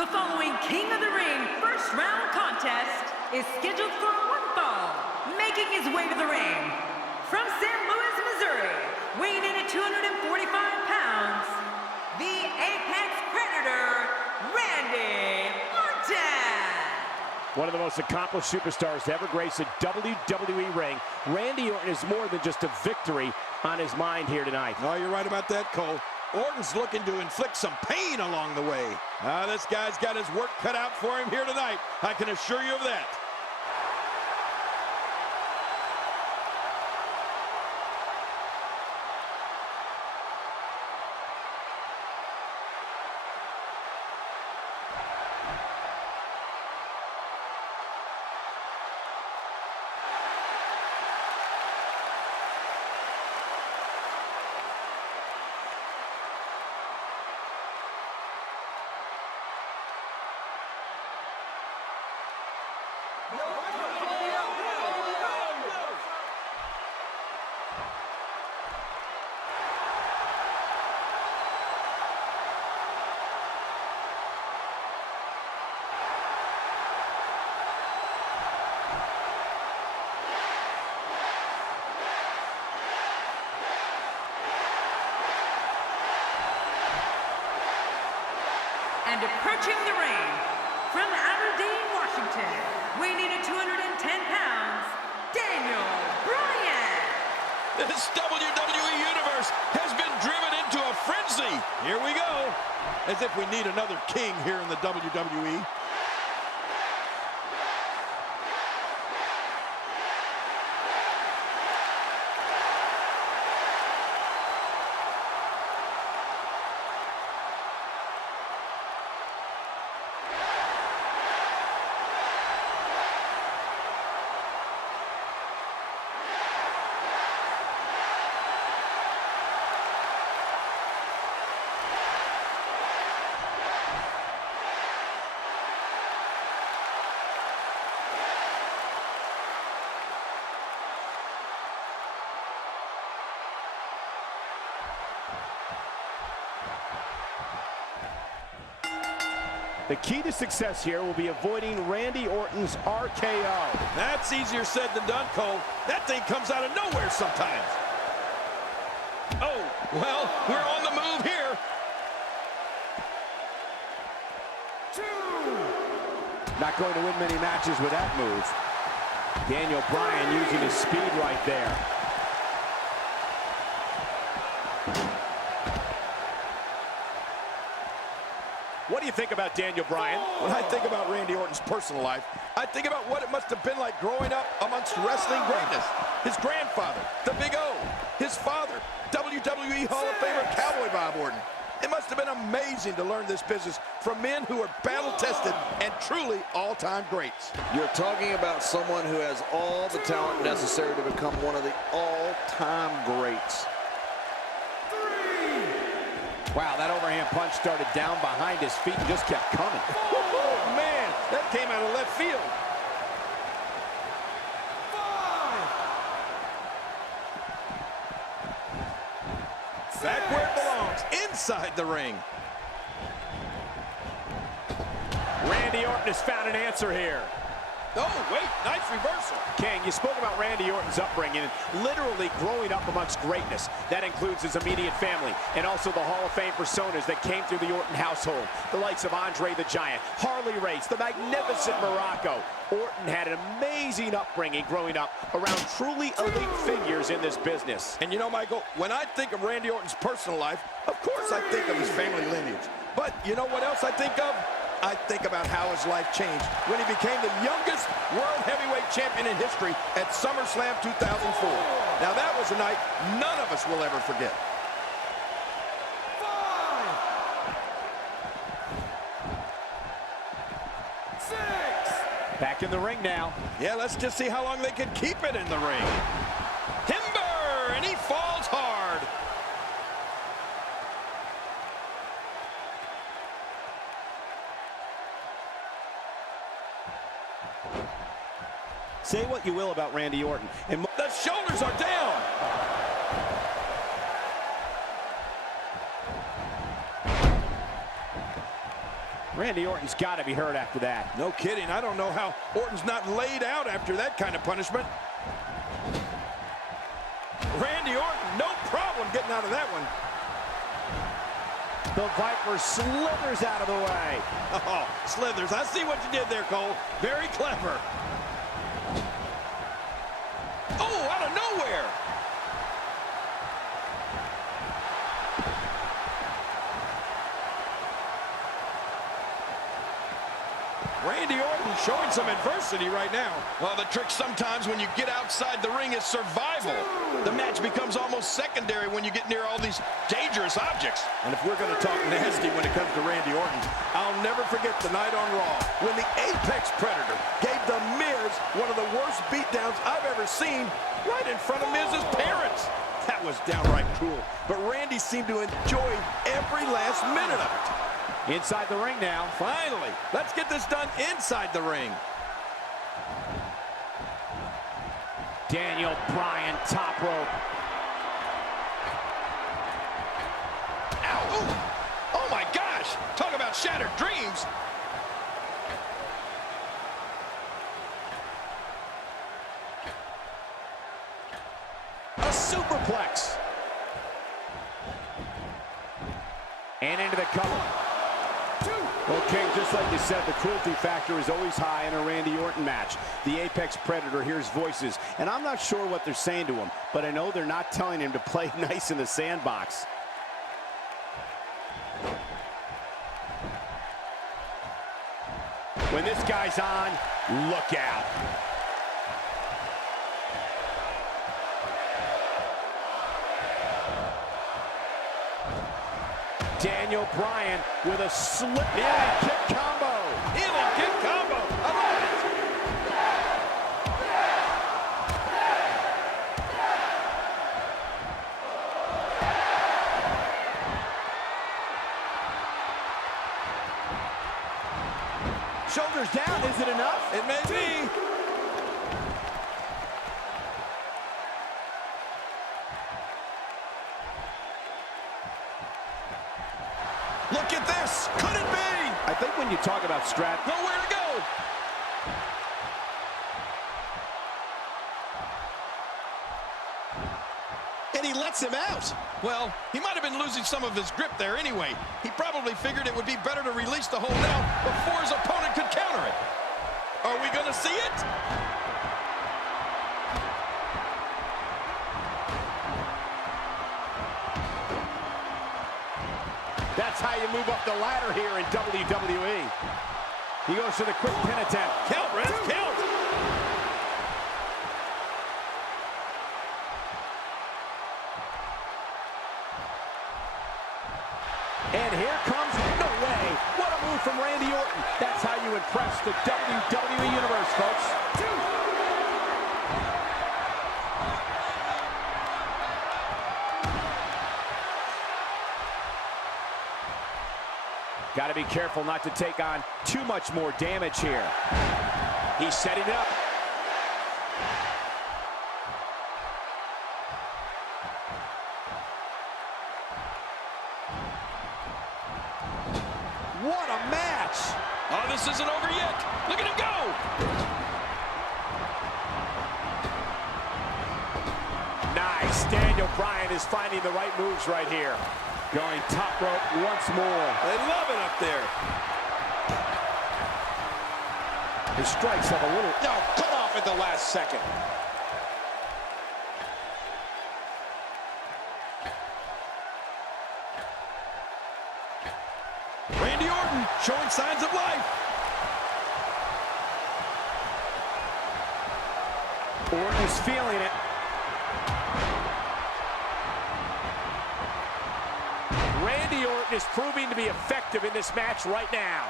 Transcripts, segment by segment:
The following King of the Ring first round contest is scheduled for one fall. Making his way to the ring from St. Louis, Missouri, weighing in at 245 pounds, the Apex Predator, Randy Orton. One of the most accomplished superstars to ever grace a WWE ring, Randy Orton is more than just a victory on his mind here tonight. No, you're right about that, Cole. Orton's looking to inflict some pain along the way. This guy's got his work cut out for him here tonight. I can assure you of that. And approaching the ring from Aberdeen, Washington, weighing in at 210 pounds, Daniel Bryan. This WWE Universe has been driven into a frenzy. Here we go. As if we need another king here in the WWE. The key to success here will be avoiding Randy Orton's RKO. That's easier said than done, Cole. That thing comes out of nowhere sometimes. Oh, well, we're on the move here. Not going to win many matches with that move. Daniel Bryan using his speed right there. What do you think about Daniel Bryan? When I think about Randy Orton's personal life, I think about what it must have been like growing up amongst wrestling greatness. His grandfather, the Big O, his father, WWE Hall of Famer Cowboy Bob Orton. It must have been amazing to learn this business from men who are battle-tested and truly all-time greats. You're talking about someone who has all the talent necessary to become one of the all-time greats. Wow, that overhand punch started down behind his feet and just kept coming. Oh, man, that came out of left field. 5. Back where it belongs, inside the ring. Randy Orton has found an answer here. Oh, wait, nice reversal. King, you spoke about Randy Orton's upbringing and literally growing up amongst greatness. That includes his immediate family and also the Hall of Fame personas that came through the Orton household. The likes of Andre the Giant, Harley Race, the magnificent Morocco. Orton had an amazing upbringing growing up around truly elite figures in this business. And you know, Michael, when I think of Randy Orton's personal life, of course I think of his family lineage. But you know what else I think of? I think about how his life changed when he became the youngest World Heavyweight Champion in history at Summerslam 2004. Now that was a night none of us will ever forget. 5, 6. Back in the ring now. Yeah, let's just see how long they can keep it in the ring. Timber, and he falls hard. Say what you will about Randy Orton, and The shoulders are down. Randy Orton's got to be hurt after that. No kidding. I don't know how Orton's not laid out after that kind of punishment. Randy Orton, no problem getting out of that one. The Viper slithers out of the way. Oh, slithers. I see what you did there, Cole. Very clever. Oh, out of nowhere. Randy Orton showing some adversity right now. Well, the trick sometimes when you get outside the ring is survival. The match becomes almost secondary when you get near all these dangerous objects. And if we're going to talk nasty when it comes to Randy Orton, I'll never forget the night on Raw when the Apex Predator gave The Miz one of the worst beatdowns I've ever seen right in front of Miz's parents. That was downright cruel, but Randy seemed to enjoy every last minute of it. Inside the ring now. Finally, let's get this done inside the ring. Daniel Bryan, top rope. Ow! Ooh. Oh my gosh! Talk about shattered dreams. A superplex. And into the cover. Okay, just like you said, the cruelty factor is always high in a Randy Orton match. The Apex Predator hears voices, and I'm not sure what they're saying to him, but I know they're not telling him to play nice in the sandbox. When this guy's on, look out. Daniel Bryan with a slip kick combo. Healing kick combo. I love it. Shoulders down, is it enough? It may be. Look at this. Could it be? I think when you talk about strat, Nowhere to go. And he lets him out. Well, he might have been losing some of his grip there anyway. He probably figured it would be better to release the hold now before his opponent could counter it. Are we going to see it? that's how you move up the ladder here in WWE. He goes to the quick pin attempt. Count, Ref, count. And here comes, no way, what a move from Randy Orton. That's how you impress the WWE Universe, folks. Got to be careful not to take on too much more damage here. He's setting it up. What a match! Oh, this isn't over yet. Look at him go! Nice. Daniel Bryan is finding the right moves right here. Going top rope once more. They love it up there. His strikes have a little... No, cut off at the last second. Randy Orton showing signs of life. Orton is feeling it. Randy Orton is proving to be effective in this match right now.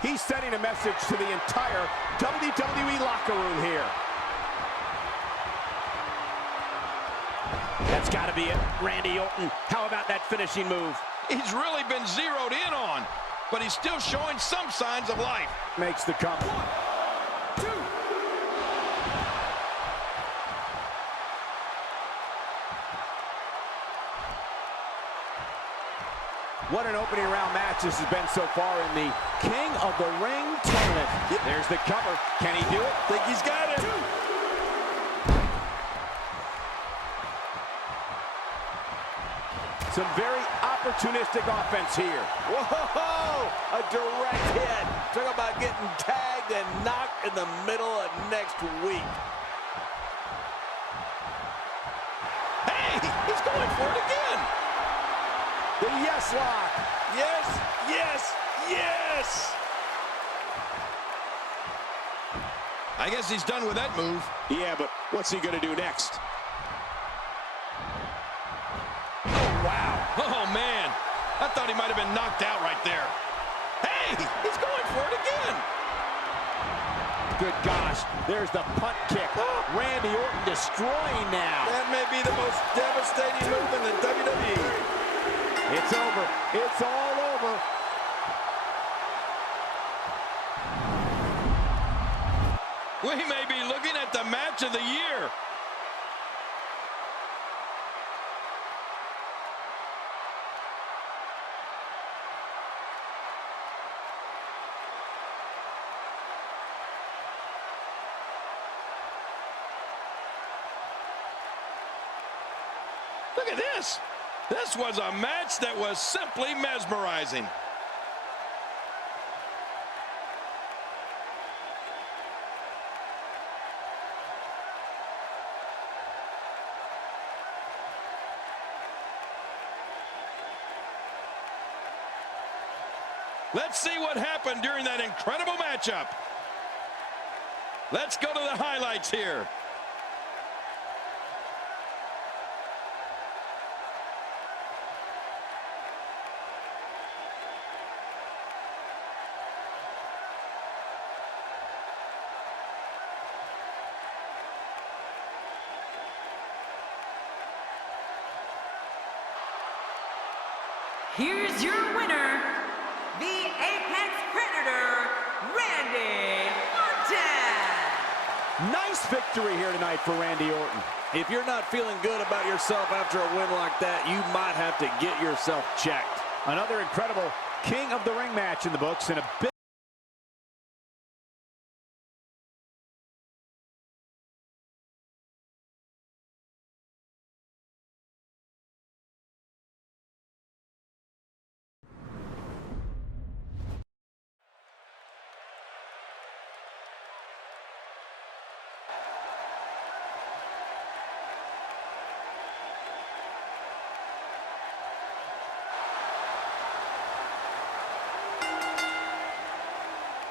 He's sending a message to the entire WWE locker room here. That's got to be it, Randy Orton. How about that finishing move? He's really been zeroed in on, but he's still showing some signs of life. Makes the cover. 1, 2. What an opening round match this has been so far in the King of the Ring tournament. There's the cover. Can he do it? Think he's got it. Some very opportunistic offense here. Whoa! A direct hit. Talk about getting tagged and knocked in the middle of next week. Hey, he's going for it again. The yes lock. Yes, yes, yes. I guess he's done with that move. Yeah, but what's he going to do next? Wow. Oh, man. I thought he might have been knocked out right there. Hey, he's going for it again. Good gosh, there's the punt kick. Randy Orton destroying now. That may be the most devastating move in the WWE. It's over. It's all over. We may be looking at the match of the year. Look at this. This was a match that was simply mesmerizing. Let's see what happened during that incredible matchup. Let's go to the highlights here. Here's your winner, the Apex Predator, Randy Orton. Nice victory here tonight for Randy Orton. If you're not feeling good about yourself after a win like that, you might have to get yourself checked. Another incredible King of the Ring match in the books, and a big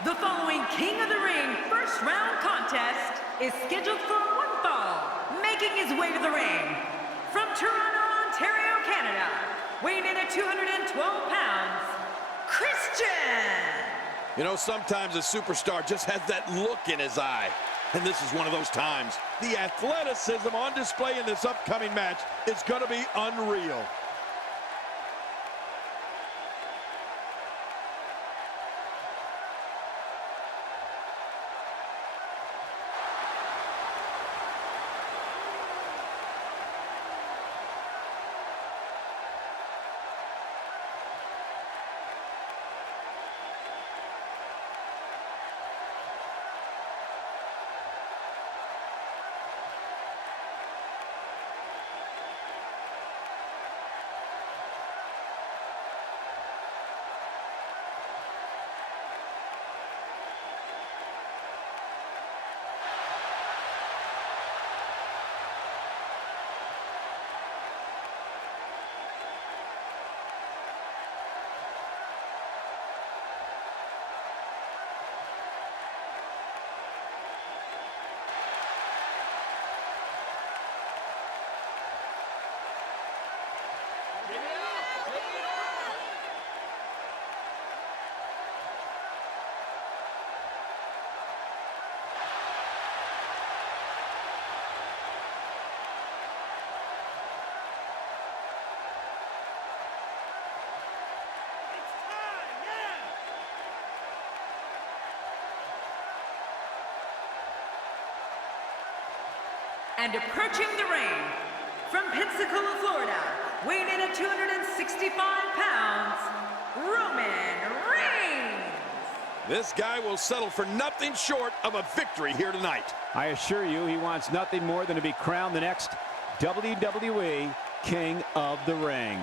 The following King of the Ring first round contest is scheduled for one fall. Making his way to the ring from Toronto, Ontario, Canada, weighing in at 212 pounds, Christian. You know, sometimes a superstar just has that look in his eye. And this is one of those times. The athleticism on display in this upcoming match is going to be unreal. And approaching the ring from Pensacola, Florida, weighing in at 265 pounds, Roman Reigns. This guy will settle for nothing short of a victory here tonight. I assure you, he wants nothing more than to be crowned the next WWE King of the Ring.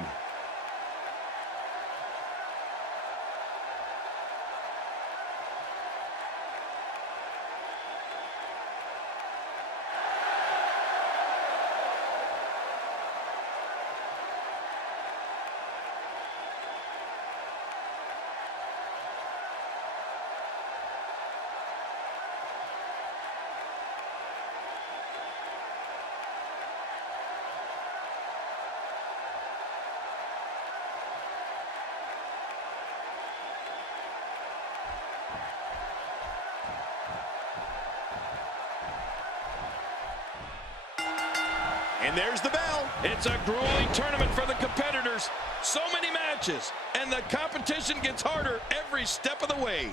And there's the bell. It's a grueling tournament for the competitors. So many matches, and the competition gets harder every step of the way.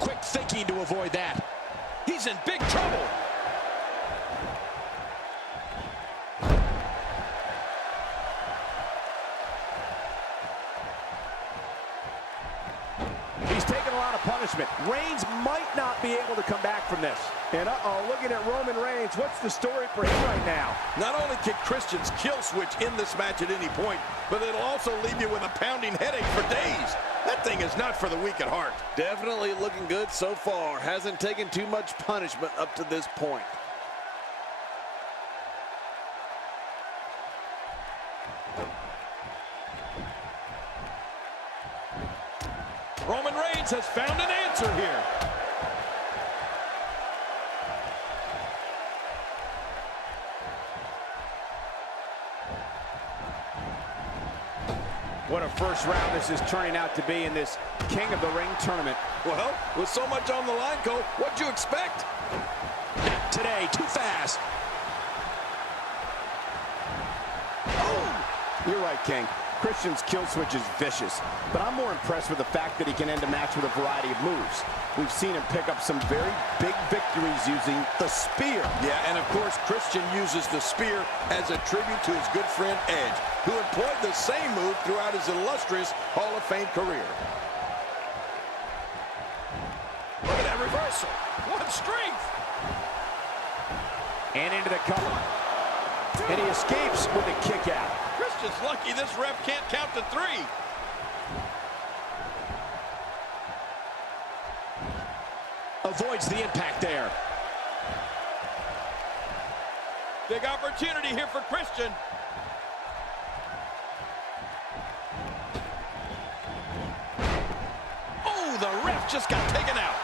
Quick thinking to avoid that. He's in big trouble. He's taken a lot of punishment. Reigns might not be able to come back from this. And looking at Roman Reigns, what's the story for him right now? Not only can Christian's kill switch in this match at any point, but it'll also leave you with a pounding headache for days. That thing is not for the weak at heart. Definitely looking good so far. Hasn't taken too much punishment up to this point. Roman Reigns has found an answer here. What a first round this is turning out to be in this King of the Ring tournament. Well, with so much on the line, Cole, what'd you expect? Not today, too fast. Oh! You're right, King. Christian's kill switch is vicious, but I'm more impressed with the fact that he can end a match with a variety of moves. We've seen him pick up some very big victories using the spear. Yeah, and of course, Christian uses the spear as a tribute to his good friend Edge, who employed the same move throughout his illustrious Hall of Fame career. Look at that reversal. What strength! And into the cover. And he escapes with a kick out. Christian's lucky this ref can't count to 3. Avoids the impact there. Big opportunity here for Christian. Oh, the ref just got taken out.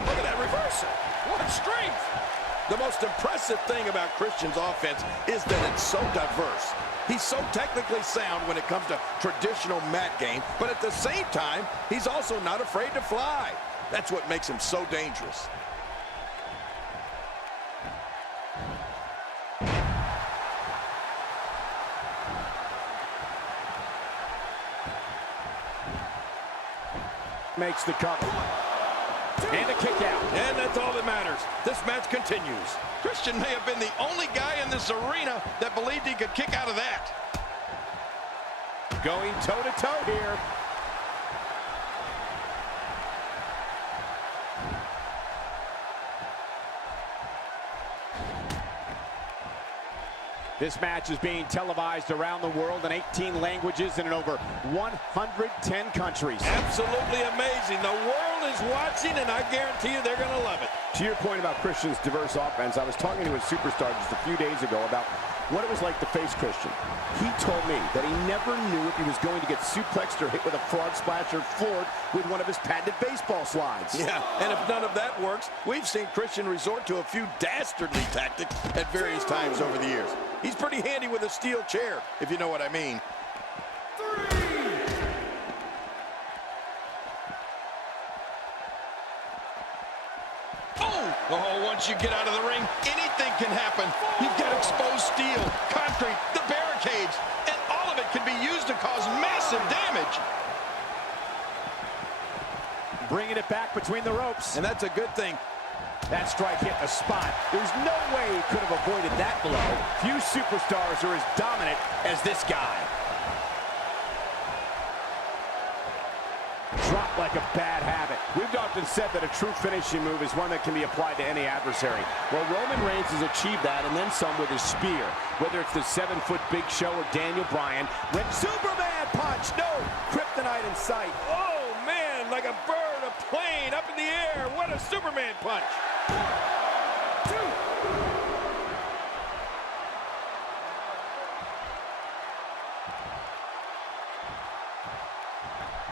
Look at that reversal. What strength! The most impressive thing about Christian's offense is that it's so diverse. He's so technically sound when it comes to traditional mat game, but at the same time, he's also not afraid to fly. That's what makes him so dangerous. Makes the cover. And a kick out. And that's all that matters. This match continues. Christian may have been the only guy in this arena that believed he could kick out of that. Going toe-to-toe here. This match is being televised around the world in 18 languages and in over 110 countries. Absolutely amazing. The world is watching, and I guarantee you they're going to love it. To your point about Christian's diverse offense, I was talking to a superstar just a few days ago about what it was like to face Christian. He told me that he never knew if he was going to get suplexed or hit with a frog splash or floored with one of his patented baseball slides. Yeah, and if none of that works, we've seen Christian resort to a few dastardly tactics at various times over the years. He's pretty handy with a steel chair, if you know what I mean. Oh, once you get out of the ring, anything can happen. You've got exposed steel, concrete, the barricades, and all of it can be used to cause massive damage. bringing it back between the ropes. And that's a good thing. That strike hit the spot. There's no way he could have avoided that blow. Few superstars are as dominant as this guy. Dropped like a bad habit. We've often said that a true finishing move is one that can be applied to any adversary. Well, Roman Reigns has achieved that and then some with his spear. Whether it's the 7-foot Big Show or Daniel Bryan. Went Superman punch. No, kryptonite in sight. Oh, man, like a bird, a plane up in the air. What a Superman punch. 1, 2.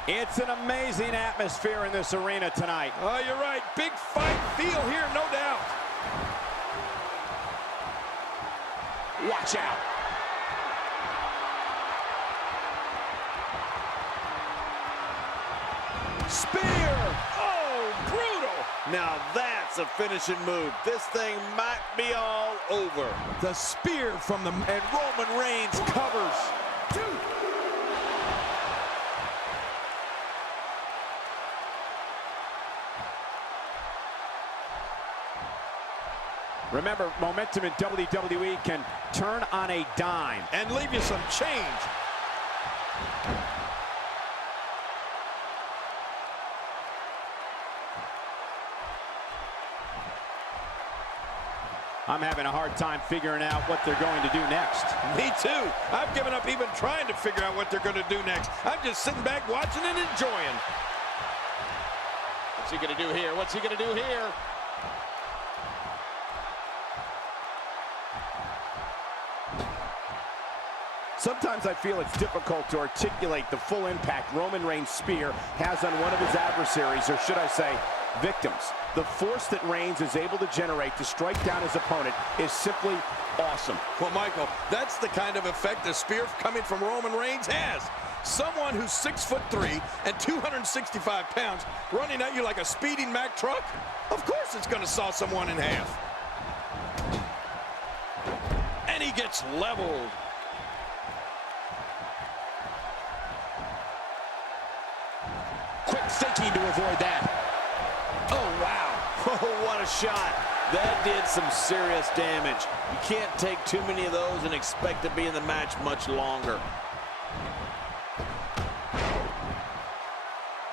It's an amazing atmosphere in this arena tonight. Oh, you're right. Big fight feel here, no doubt. Watch out. Spear! Oh, brutal. Now that's a finishing move. This thing might be all over. The spear from the... And Roman Reigns covers. 2. Remember, momentum in WWE can turn on a dime. And leave you some change. I'm having a hard time figuring out what they're going to do next. Me too. I've given up even trying to figure out what they're going to do next. I'm just sitting back watching and enjoying. What's he going to do here? What's he going to do here? Sometimes I feel it's difficult to articulate the full impact Roman Reigns' spear has on one of his adversaries, or should I say, victims. The force that Reigns is able to generate to strike down his opponent is simply awesome. Well, Michael, that's the kind of effect a spear coming from Roman Reigns has. Someone who's 6'3" and 265 pounds running at you like a speeding Mack truck? Of course it's going to saw someone in half. And he gets leveled. Quick thinking to avoid that. Oh, wow. Oh, what a shot. That did some serious damage. You can't take too many of those and expect to be in the match much longer.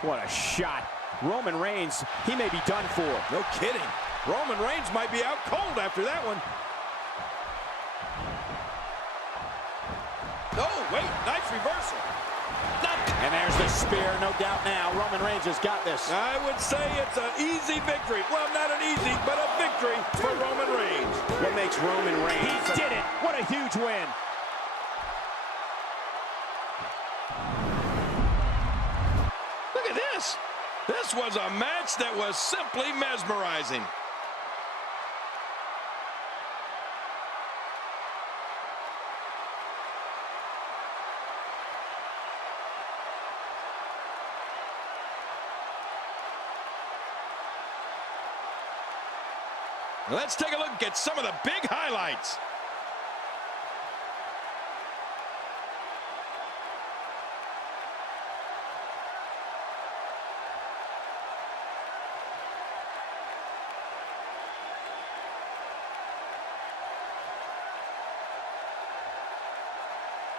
What a shot. Roman Reigns, he may be done for. No kidding. Roman Reigns might be out cold after that one. Oh, wait, nice reversal. And there's the spear, no doubt now. Roman Reigns has got this. I would say it's an easy victory. Well, not an easy, but a victory for Roman Reigns. What makes Roman Reigns? He did it. What a huge win. Look at this. This was a match that was simply mesmerizing. Let's take a look at some of the big highlights.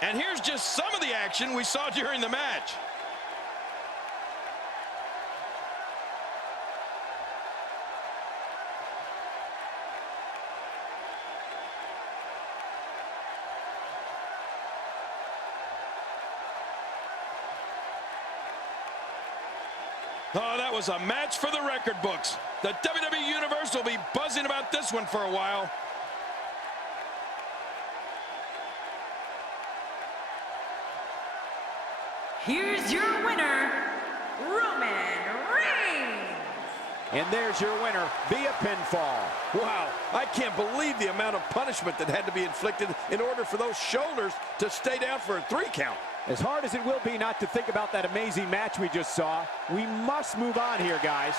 And here's just some of the action we saw during the match. Oh, that was a match for the record books. The WWE Universe will be buzzing about this one for a while. Here's your winner, Roman Reigns. And there's your winner via pinfall. Wow, I can't believe the amount of punishment that had to be inflicted in order for those shoulders to stay down for a 3 count. As hard as it will be not to think about that amazing match we just saw, we must move on here, guys.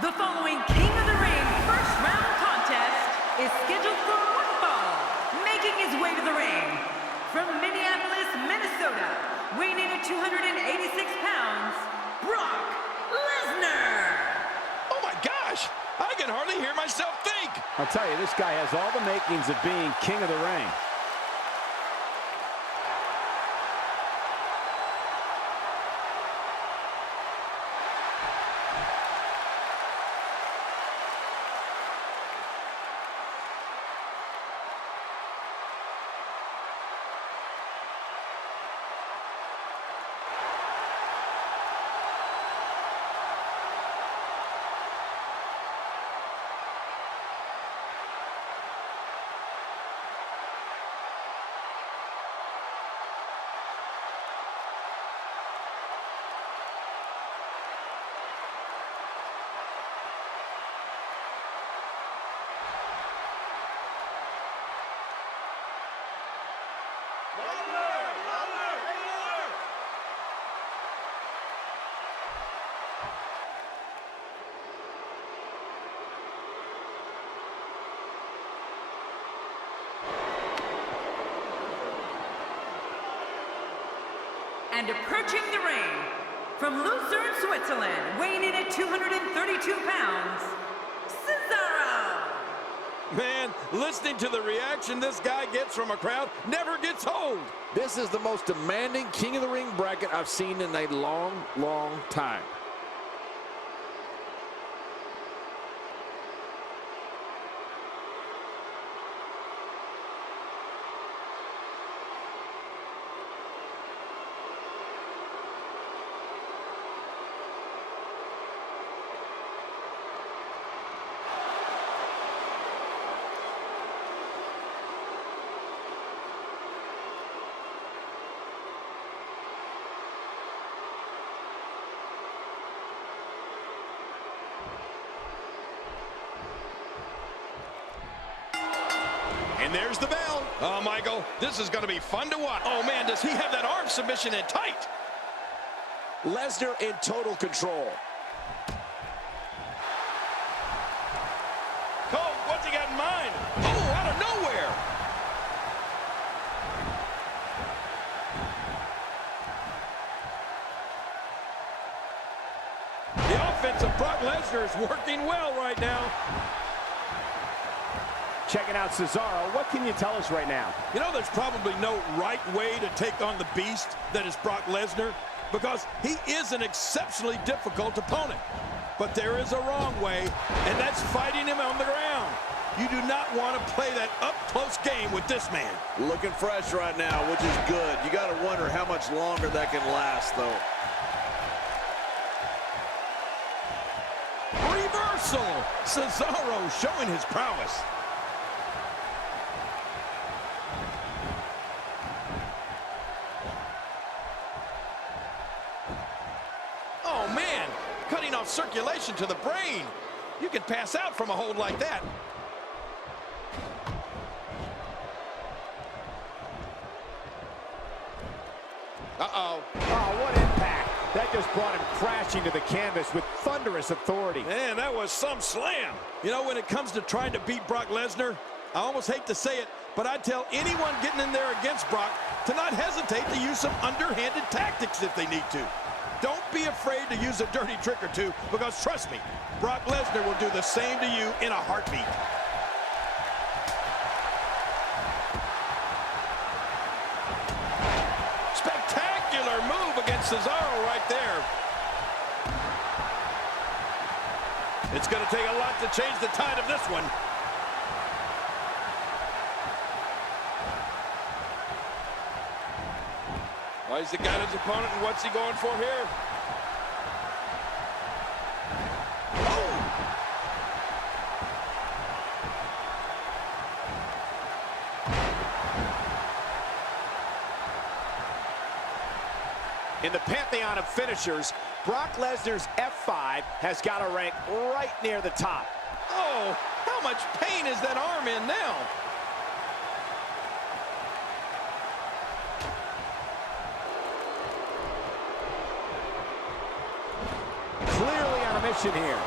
The following King of the Ring first round contest is scheduled for one fall. Making his way to the ring from Minneapolis, Minnesota, weighing in at 286 pounds, Brock Lesnar. Oh my gosh, I can hardly hear myself think. I'll tell you, this guy has all the makings of being king of the ring. And approaching the ring from Lucerne, Switzerland, weighing in at 232 pounds, Cesaro. Man, listening to the reaction this guy gets from a crowd never gets old. This is the most demanding King of the Ring bracket I've seen in a long, long time. And there's the bell. Oh, Michael, this is going to be fun to watch. Oh, man, does he have that arm submission in tight? Lesnar in total control. Cole, what's he got in mind? Oh, out of nowhere. The offense of Brock Lesnar is working well right now. Checking out Cesaro, what can you tell us right now? You know, there's probably no right way to take on the beast that is Brock Lesnar, because he is an exceptionally difficult opponent. But there is a wrong way, and that's fighting him on the ground. You do not want to play that up-close game with this man. Looking fresh right now, which is good. You got to wonder how much longer that can last, though. Reversal! Cesaro showing his prowess. Oh, man, cutting off circulation to the brain. You can pass out from a hold like that. Uh-oh. Oh, what impact. That just brought him crashing to the canvas with thunderous authority. Man, that was some slam. You know, when it comes to trying to beat Brock Lesnar, I almost hate to say it, but I'd tell anyone getting in there against Brock to not hesitate to use some underhanded tactics if they need to. Don't be afraid to use a dirty trick or two, because trust me, Brock Lesnar will do the same to you in a heartbeat. Spectacular move against Cesaro right there. It's going to take a lot to change the tide of this one. Well, he's got his opponent, and what's he going for here? In the pantheon of finishers, Brock Lesnar's F5 has got to rank right near the top. Oh, how much pain is that arm in now? Clearly on a mission here.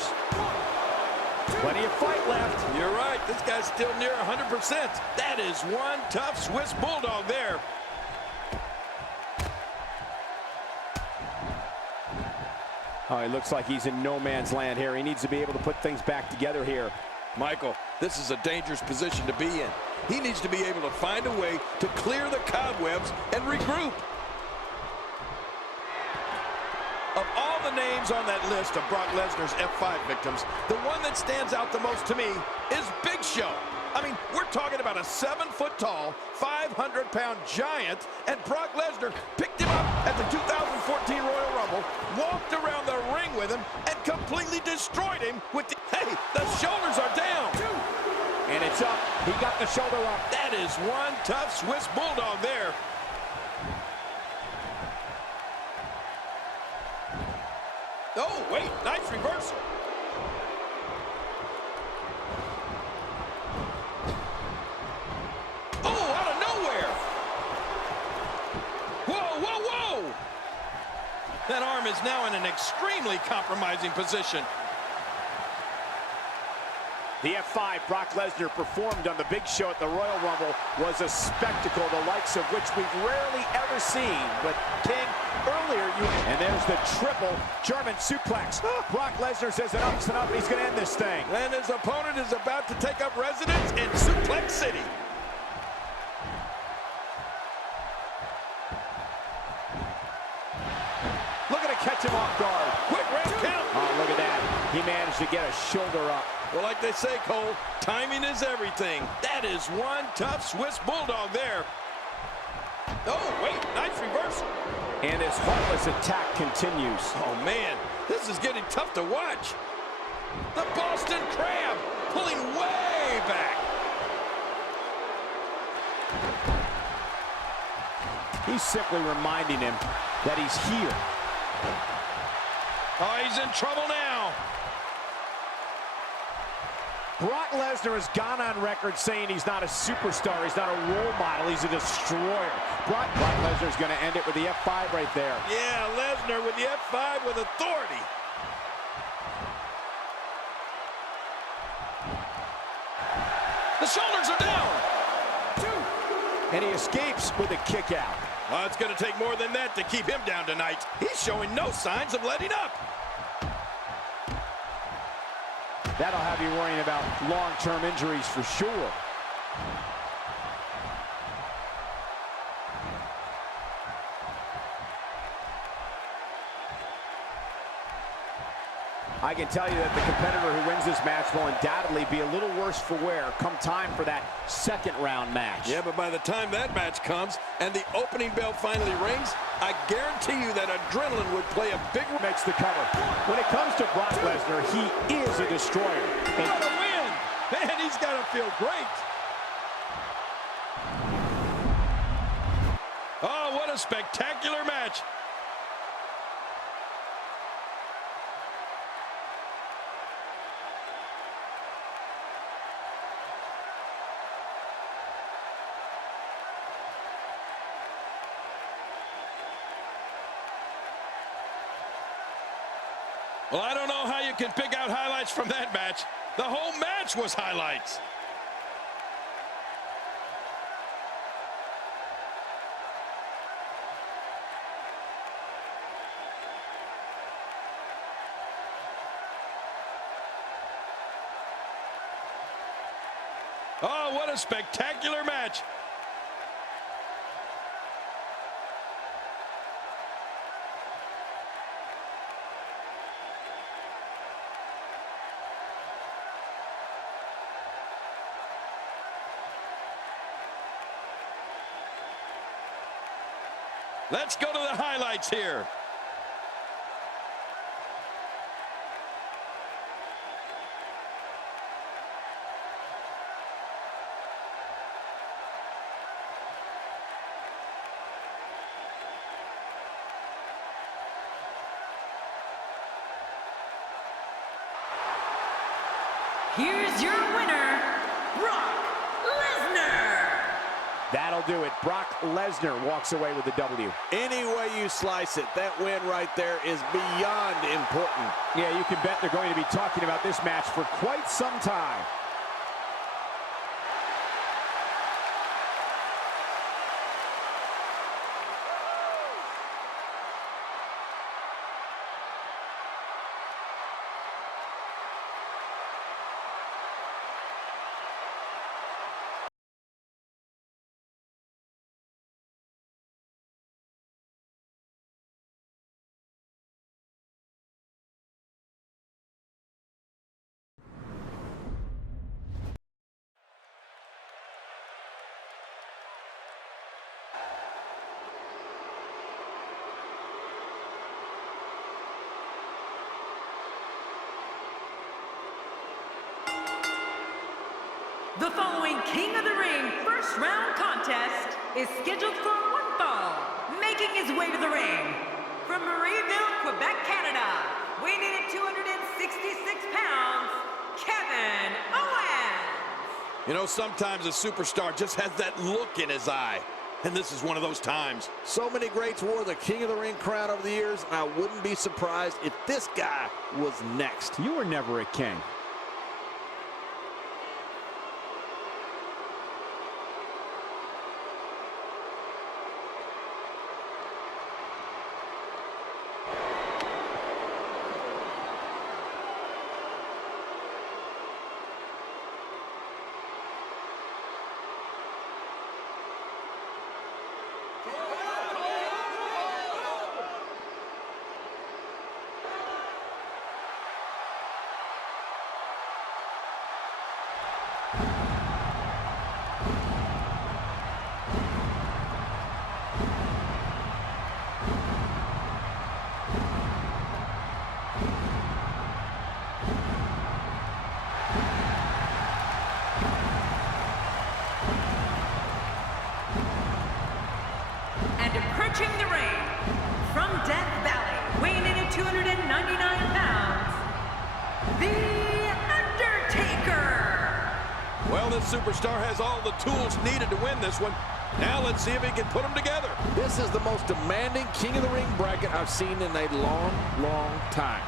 shoulders. Plenty of fight left. You're right. This guy's still near 100%. That is one tough Swiss Bulldog there. Oh, it looks like he's in no man's land here. He needs to be able to put things back together here. Michael, this is a dangerous position to be in. He needs to be able to find a way to clear the cobwebs and regroup. Of all the names on that list of Brock Lesnar's F5 victims, the one that stands out the most to me is Big Show. I mean, we're talking about a 7-foot-tall, 500-pound giant, and Brock Lesnar picked him up at the 2014 Royal Rumble, walked around the ring with him, and completely destroyed him with the... Hey, the shoulders are down! And it's up. He got the shoulder up. That is one tough Swiss Bulldog there. Oh, wait, nice reversal. Oh, out of nowhere. Whoa, whoa, whoa. That arm is now in an extremely compromising position. The F5 Brock Lesnar performed on the Big Show at the Royal Rumble was a spectacle, the likes of which we've rarely ever seen. But King, earlier and there's the triple German suplex. Brock Lesnar says enough's enough, he's going to end this thing. And his opponent is about to take up residence in Suplex City. Looking to catch him off guard. Quick round count. Oh, look at that. He managed to get a shoulder up. Well, like they say, Cole, timing is everything. That is one tough Swiss Bulldog there. Oh, wait, nice reversal. And his heartless attack continues. Oh, man, this is getting tough to watch. The Boston Crab pulling way back. He's simply reminding him that he's here. Oh, he's in trouble now. Brock Lesnar has gone on record saying he's not a superstar, he's not a role model, he's a destroyer. Brock Lesnar's going to end it with the F5 right there. Yeah, Lesnar with the F5 with authority. The shoulders are down. And he escapes with a kick out. Well, it's going to take more than that to keep him down tonight. He's showing no signs of letting up. That'll have you worrying about long-term injuries for sure. I can tell you that the competitor who wins this match will undoubtedly be a little worse for wear come time for that second round match. Yeah, but by the time that match comes and the opening bell finally rings, I guarantee you that adrenaline would play a big role. Makes the cover. When it comes to Brock Lesnar, he is a destroyer. What a win! Man, he's got to feel great. Oh, what a spectacular match. Well, I don't know how you can pick out highlights from that match. The whole match was highlights. Oh, what a spectacular match. Let's go to the highlights here. Here's your winner, Brock Lesnar. That'll do it. Brock Lesnar walks away with the W. Any way you slice it, that win right there is beyond important. Yeah, you can bet they're going to be talking about this match for quite some time. The following King of the Ring first round contest is scheduled for one fall. Making his way to the ring from Marieville, Quebec, Canada, weighing in at 266 pounds, Kevin Owens. You know, sometimes a superstar just has that look in his eye. And this is one of those times. So many greats wore the King of the Ring crown over the years, and I wouldn't be surprised if this guy was next. You were never a king. And approaching the ring from Death Valley, weighing in at 299 pounds, The Undertaker. Well, this superstar has all the tools needed to win this one. Now let's see if he can put them together. This is the most demanding King of the Ring bracket I've seen in a long, long time.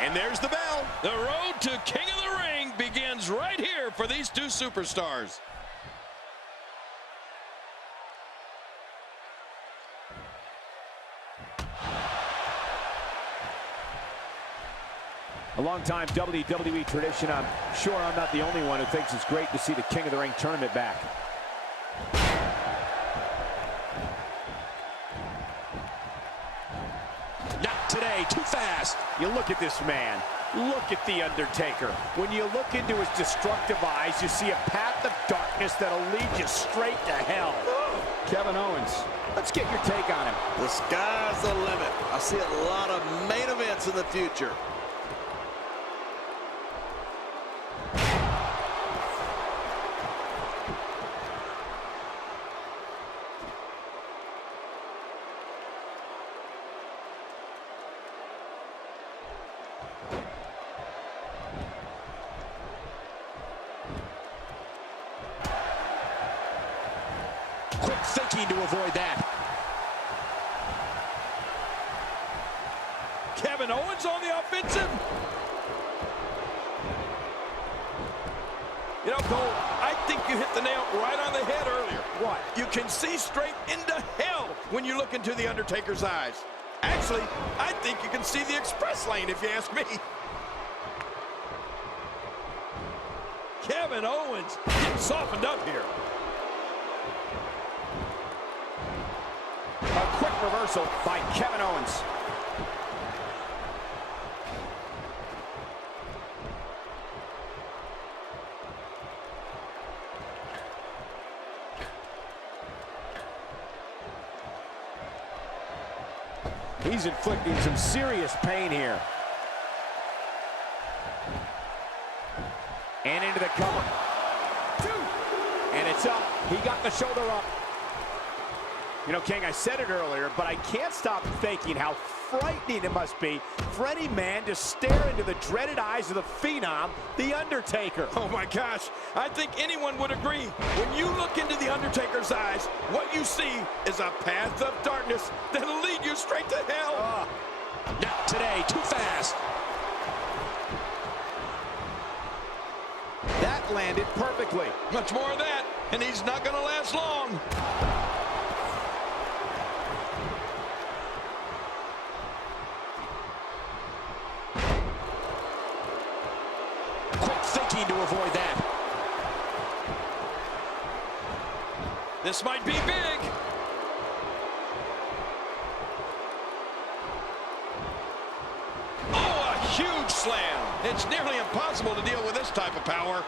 And there's the bell. The road to King of the Ring begins right here for these two superstars. A long-time WWE tradition. I'm sure I'm not the only one who thinks it's great to see the King of the Ring tournament back. Not today, too fast. You look at this man. Look at The Undertaker. When you look into his destructive eyes, you see a path of darkness that'll lead you straight to hell. Kevin Owens, let's get your take on him. The sky's the limit. I see a lot of main events in the future. thinking to avoid that. Kevin Owens on the offensive. You know, Cole, I think you hit the nail right on the head earlier. What? You can see straight into hell when you look into The Undertaker's eyes. Actually, I think you can see the express lane, if you ask me. Kevin Owens getting softened up here. A quick reversal by Kevin Owens. He's inflicting some serious pain here. And into the cover. And it's up. He got the shoulder up. You know, King, I said it earlier, but I can't stop thinking how frightening it must be for any man to stare into the dreaded eyes of the Phenom, The Undertaker. Oh my gosh, I think anyone would agree. When you look into The Undertaker's eyes, what you see is a path of darkness that'll lead you straight to hell. Not today, too fast. That landed perfectly. Much more of that, and he's not gonna last long. To avoid that. This might be big. Oh, a huge slam. It's nearly impossible to deal with this type of power.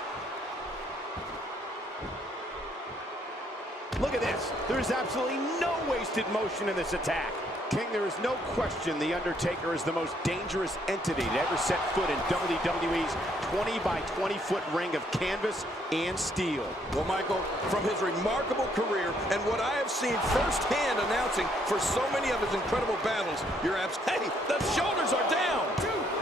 Look at this. There is absolutely no wasted motion in this attack. King, there is no question The Undertaker is the most dangerous entity to ever set foot in WWE's 20 by 20 foot ring of canvas and steel. Well, Michael, from his remarkable career and what I have seen firsthand announcing for so many of his incredible battles, you're absolutely... Hey, the shoulders are down!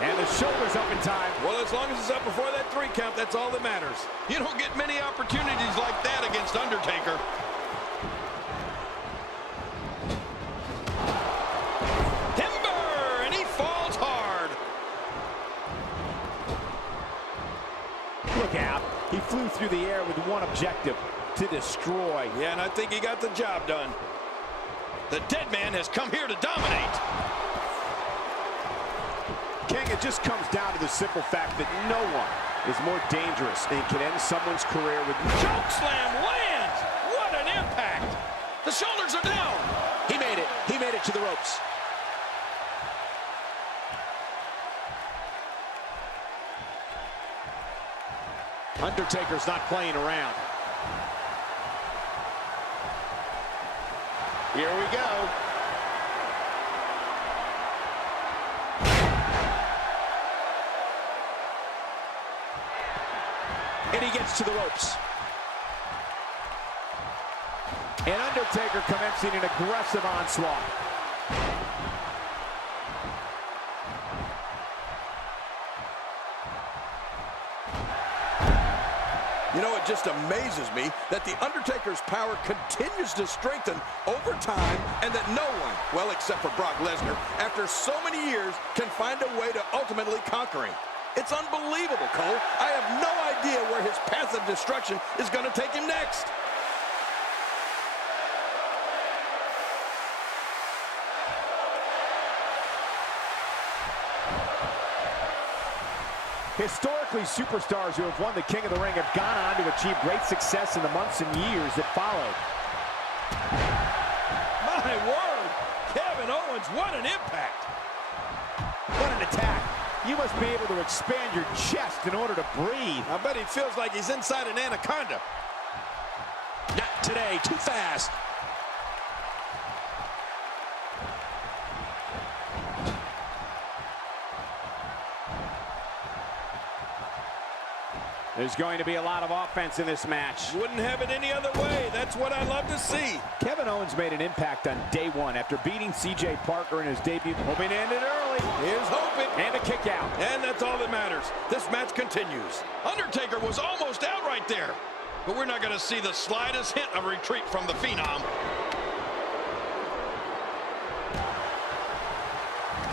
And the shoulders up in time. Well, as long as it's up before that 3 count, that's all that matters. You don't get many opportunities like that against Undertaker. Look out. He flew through the air with one objective, to destroy. Yeah, and I think he got the job done. The dead man has come here to dominate. King, it just comes down to the simple fact that no one is more dangerous and can end someone's career with... Choke slam lands! What an impact! The shoulders are down! He made it. He made it to the ropes. Undertaker's not playing around. Here we go. And he gets to the ropes. And Undertaker commencing an aggressive onslaught. You know, it just amazes me that The Undertaker's power continues to strengthen over time and that no one, well, except for Brock Lesnar, after so many years, can find a way to ultimately conquer him. It's unbelievable, Cole. I have no idea where his path of destruction is going to take him next. Historically, superstars who have won the King of the Ring have gone on to achieve great success in the months and years that followed. My word! Kevin Owens, what an impact! What an attack. You must be able to expand your chest in order to breathe. I bet he feels like he's inside an anaconda. Not today, too fast. There's going to be a lot of offense in this match. Wouldn't have it any other way. That's what I love to see. Kevin Owens made an impact on day one after beating C.J. Parker in his debut. Hoping to end it early. Here's hoping. And a kick out. And that's all that matters. This match continues. Undertaker was almost out right there. But we're not going to see the slightest hint of retreat from the Phenom.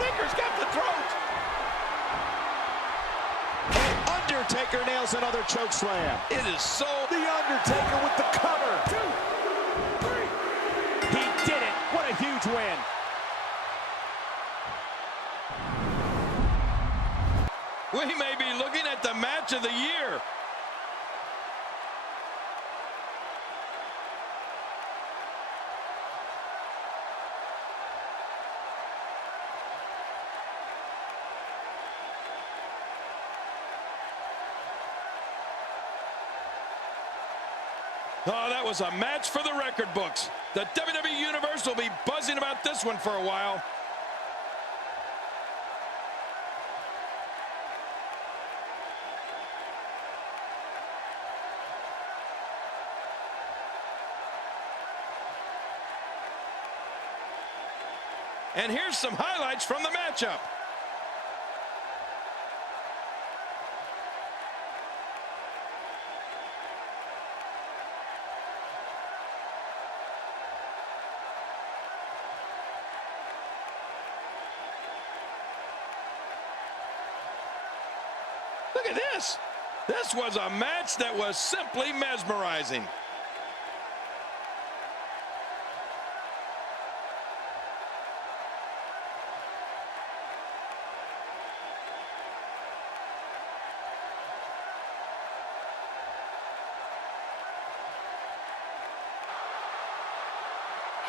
Undertaker's got the throat. Undertaker nails another choke slam. It is so... The Undertaker with the cover. 2, 3. He did it. What a huge win. We may be looking at the match of the year. Oh, that was a match for the record books. The WWE Universe will be buzzing about this one for a while. And here's some highlights from the matchup. Look at this. This was a match that was simply mesmerizing.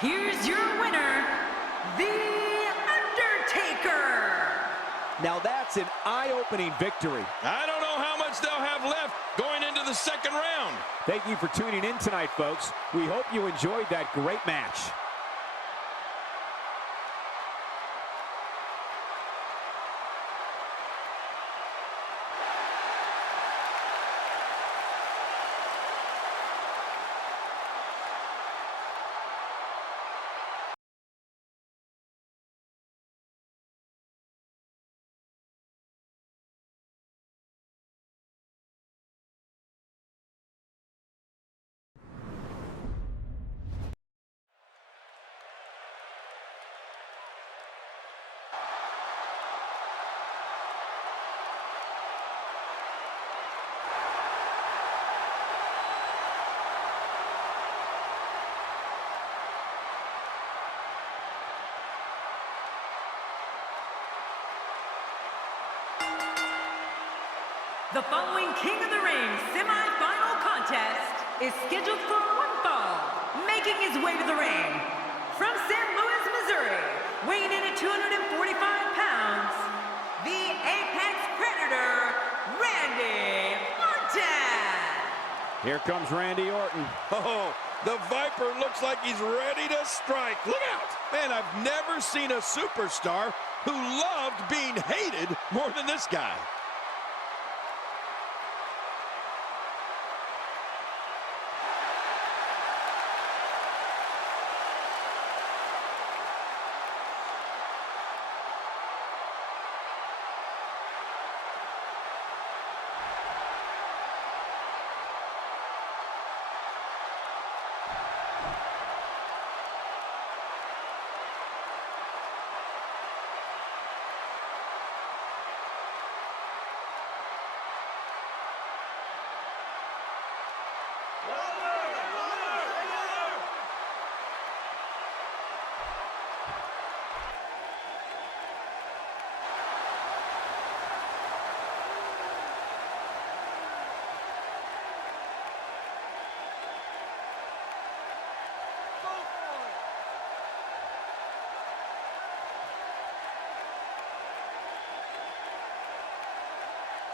Here's your winner, The Undertaker. Now that's an eye-opening victory. I don't know how much they'll have left going into the second round. Thank you for tuning in tonight, folks. We hope you enjoyed that great match. The following King of the Ring semi-final contest is scheduled for one fall. Making his way to the ring from St. Louis, Missouri, weighing in at 245 pounds, the Apex Predator, Randy Orton. Here comes Randy Orton. Oh, the Viper looks like he's ready to strike. Look out! Man, I've never seen a superstar who loved being hated more than this guy.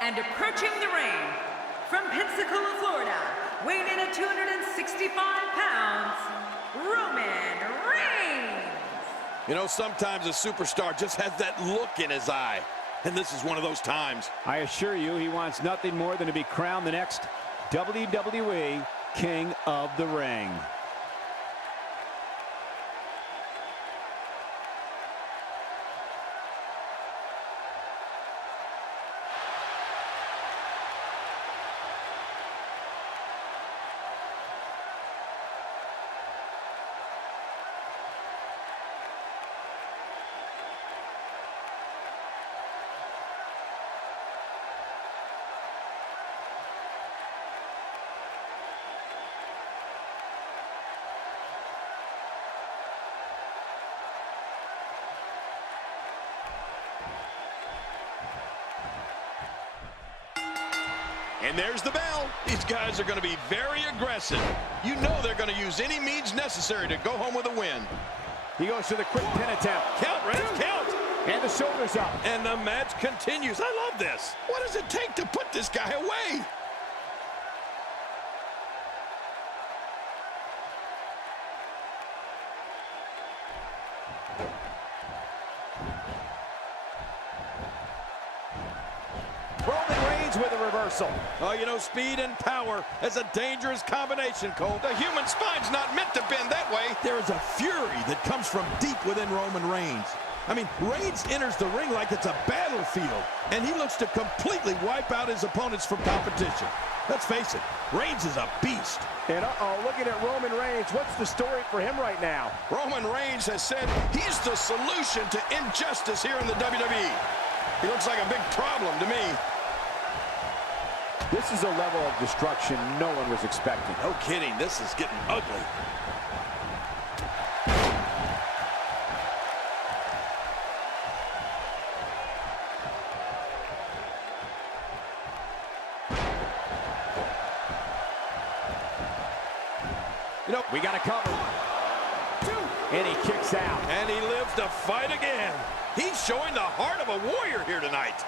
And approaching the ring from Pensacola, Florida, weighing in at 265 pounds, Roman Reigns. You know, sometimes a superstar just has that look in his eye, and this is one of those times. I assure you, he wants nothing more than to be crowned the next WWE King of the Ring. And there's the bell. These guys are going to be very aggressive. You know they're going to use any means necessary to go home with a win. He goes to the quick pin attempt. Count, Reigns, count. And the shoulders up. And the match continues. I love this. What does it take to put this guy away? Roman Reigns with a reversal. Oh, you know, speed and power is a dangerous combination, Cole. The human spine's not meant to bend that way. There is a fury that comes from deep within Roman Reigns. I mean, Reigns enters the ring like it's a battlefield, and he looks to completely wipe out his opponents from competition. Let's face it, Reigns is a beast. And looking at Roman Reigns, what's the story for him right now? Roman Reigns has said he's the solution to injustice here in the WWE. He looks like a big problem to me. This is a level of destruction no one was expecting. No kidding, this is getting ugly. You know, We got to cover. 1, 2, and he kicks out. And he lives to fight again. He's showing the heart of a warrior here tonight.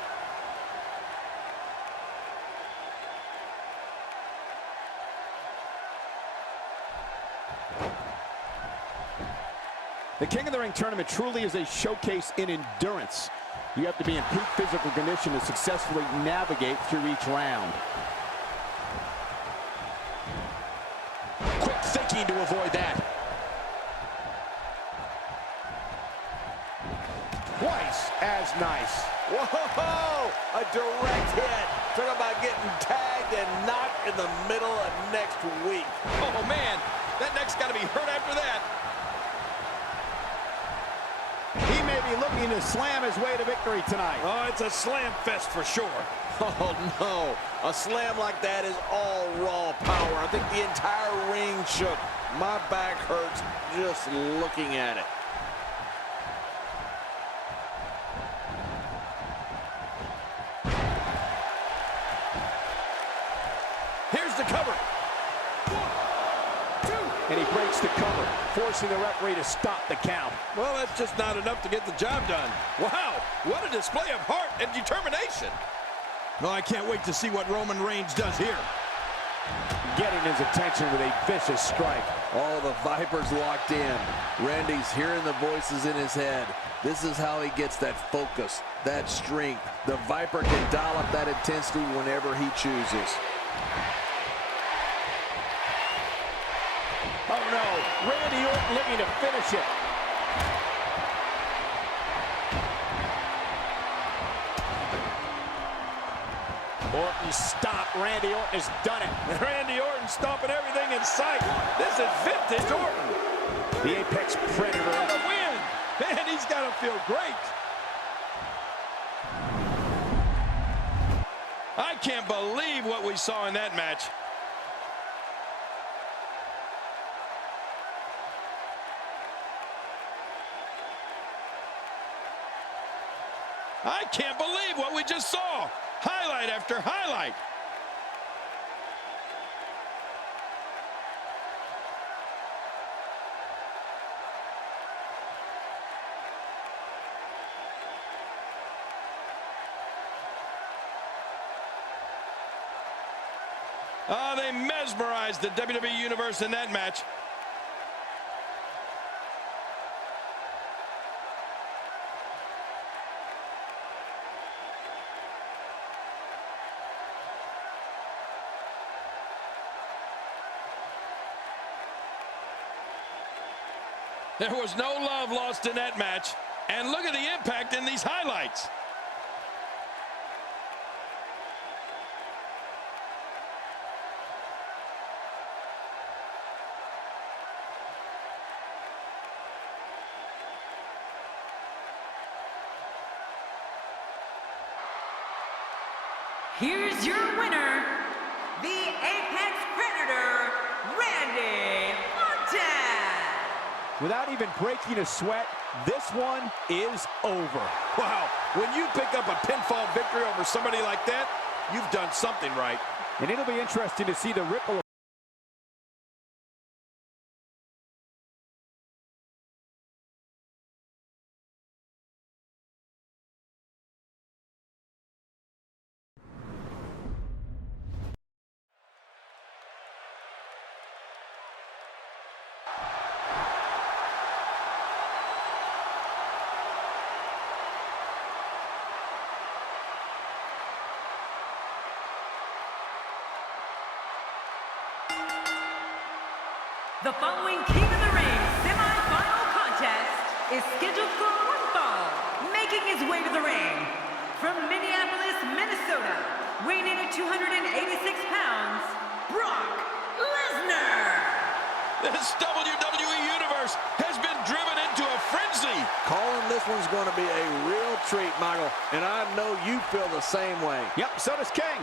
The King of the Ring tournament truly is a showcase in endurance. You have to be in peak physical condition to successfully navigate through each round. Quick thinking to avoid that. Twice as nice. Whoa! A direct hit. Talk about getting tagged and knocked in the middle of next week. Oh, man, that neck's got to be hurt after that. He may be looking to slam his way to victory tonight. Oh, it's a slam fest for sure. Oh, no. A slam like that is all raw power. I think the entire ring shook. My back hurts just looking at it. Here's the cover. 1, 2, and he breaks the cover, forcing the referee to stop the count. Well, that's just not enough to get the job done. Wow, what a display of heart and determination. Oh, I can't wait to see what Roman Reigns does here. Getting his attention with a vicious strike. All the Vipers locked in. Randy's hearing the voices in his head. This is how he gets that focus, that strength. The Viper can dial up that intensity whenever he chooses. Oh no, Randy Orton looking to finish it. Orton stopped. Randy Orton has done it. Randy Orton stomping everything in sight. This is vintage Orton. The Apex Predator. What a win. Man, he's got to feel great. I can't believe what we saw in that match. I can't believe what we just saw. Highlight after highlight. Oh, they mesmerized the WWE Universe in that match. There was no love lost in that match. And look at the impact in these highlights. Here's your winner, the Apex Predator, Randy Orton. Without even breaking a sweat, this one is over. Wow, when you pick up a pinfall victory over somebody like that, you've done something right. And it'll be interesting to see the ripple. The following King of the Ring semi-final contest is scheduled for one fall. Making his way to the ring from Minneapolis, Minnesota, weighing in at 286 pounds, Brock Lesnar. This WWE Universe has been driven into a frenzy. Calling this one's going to be a real treat, Michael, and I know you feel the same way. Yep, so does King.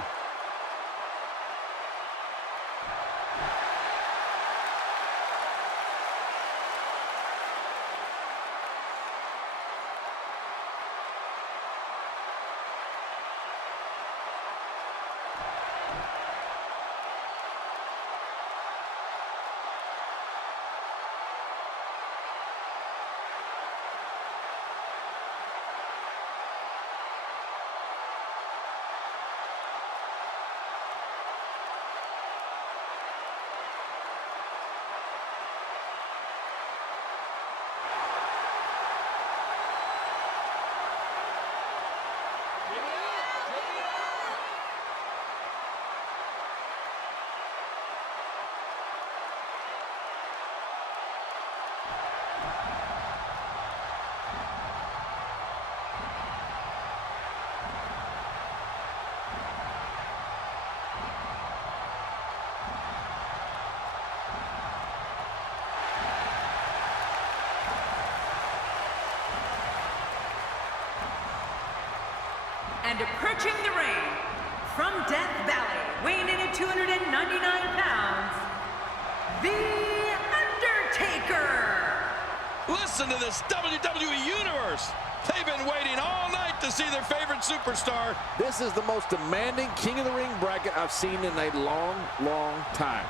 And approaching the ring from Death Valley, weighing in at 299 pounds, The Undertaker. Listen to this WWE Universe. They've been waiting all night to see their favorite superstar. This is the most demanding King of the Ring bracket I've seen in a long, long time.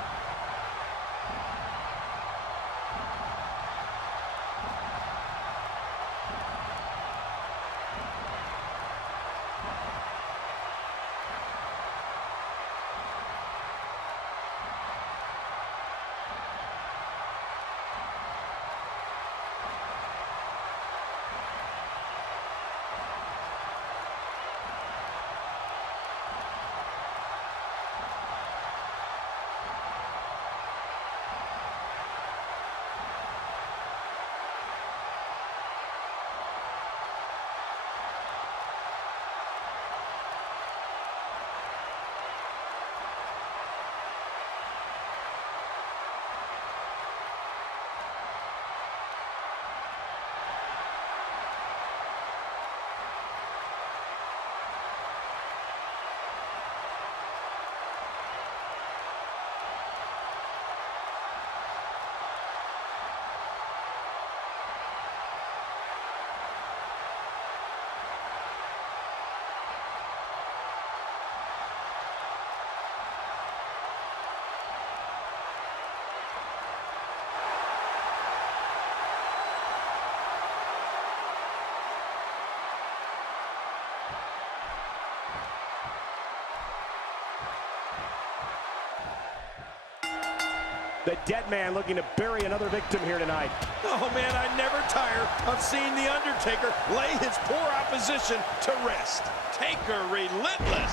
The dead man looking to bury another victim here tonight. Oh, man, I never tire of seeing The Undertaker lay his poor opposition to rest. Taker relentless.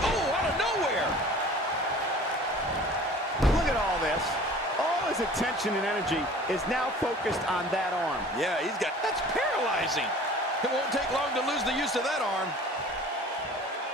Oh, out of nowhere. Look at all this. All his attention and energy is now focused on that arm. Yeah, that's paralyzing. It won't take long to lose the use of that arm.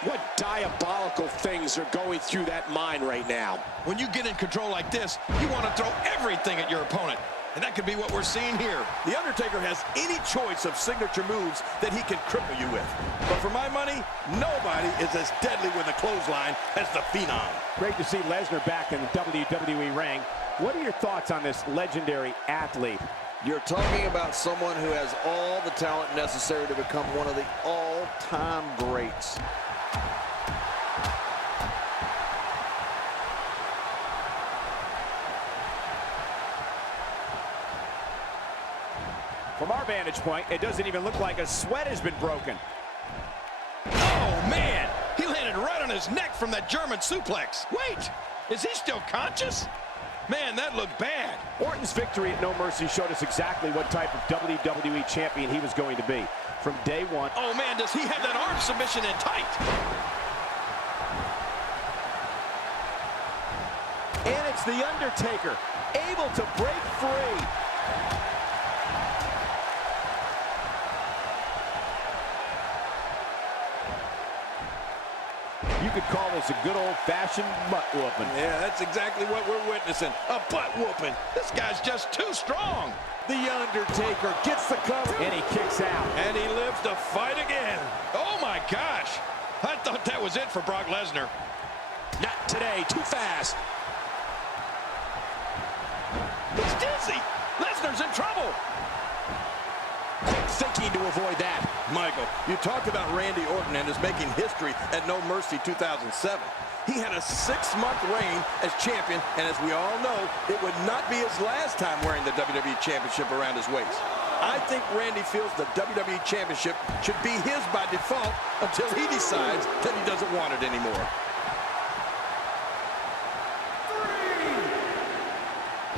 What diabolical things are going through that mind right now? When you get in control like this, you want to throw everything at your opponent. And that could be what we're seeing here. The Undertaker has any choice of signature moves that he can cripple you with. But for my money, nobody is as deadly with a clothesline as the Phenom. Great to see Lesnar back in the WWE ring. What are your thoughts on this legendary athlete? You're talking about someone who has all the talent necessary to become one of the all-time greats. From our vantage point, it doesn't even look like a sweat has been broken. Oh, man! He landed right on his neck from that German suplex. Wait! Is he still conscious? Man, that looked bad. Orton's victory at No Mercy showed us exactly what type of WWE champion he was going to be. From day one. Oh, man, does he have that arm submission in tight? And it's The Undertaker, able to break free. You could call this a good old-fashioned butt-whooping. Yeah, that's exactly what we're witnessing. A butt-whooping. This guy's just too strong. The Undertaker gets the cover. And he kicks out. And he lives to fight again. Oh, my gosh. I thought that was it for Brock Lesnar. Not today. Too fast. He's dizzy. Lesnar's in trouble. Quick thinking to avoid that. Michael, you talked about Randy Orton and his making history at No Mercy 2007. He had a 6-month reign as champion, and as we all know, it would not be his last time wearing the WWE Championship around his waist. I think Randy feels the WWE Championship should be his by default until he decides that he doesn't want it anymore.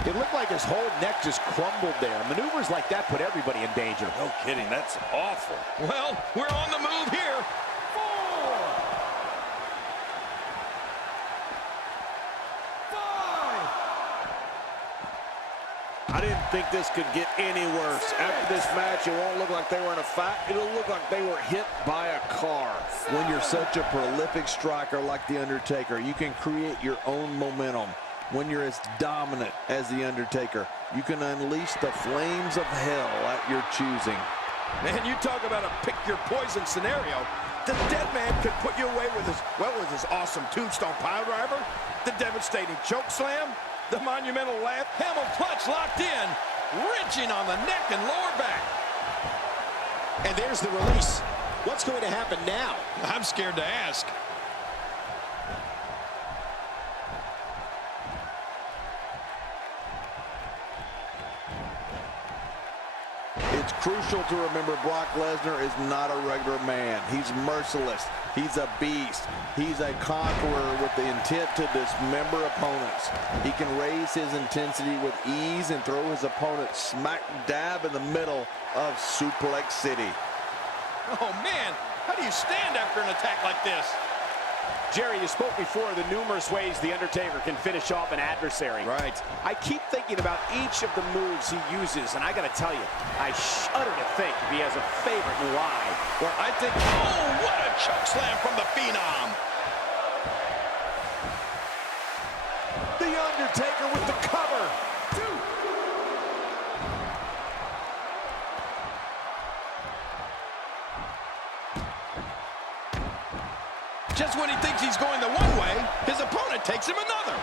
It looked like his whole neck just crumbled there. Maneuvers like that put everybody in danger. No kidding, that's awful. Well, we're on the move here. 4, 5. I didn't think this could get any worse. After this match, it won't look like they were in a fight. It'll look like they were hit by a car. When you're such a prolific striker like The Undertaker, you can create your own momentum. When you're as dominant as The Undertaker, you can unleash the flames of hell at your choosing. Man, you talk about a pick-your-poison scenario. The dead man could put you away with his awesome tombstone piledriver, the devastating choke slam, the monumental lap, Hamel clutch locked in, wrenching on the neck and lower back. And there's the release. What's going to happen now? I'm scared to ask. It's crucial to remember Brock Lesnar is not a regular man. He's merciless. He's a beast. He's a conqueror with the intent to dismember opponents. He can raise his intensity with ease and throw his opponent smack dab in the middle of Suplex City. Oh, man, how do you stand after an attack like this? Jerry, you spoke before the numerous ways The Undertaker can finish off an adversary. Right. I keep thinking about each of the moves he uses, and I got to tell you, I shudder to think if he has a favorite and why. Well, I think, oh, what a choke slam from the Phenom. The Undertaker with the cover. 2. Just when he thinks he's going the one way, his opponent takes him another.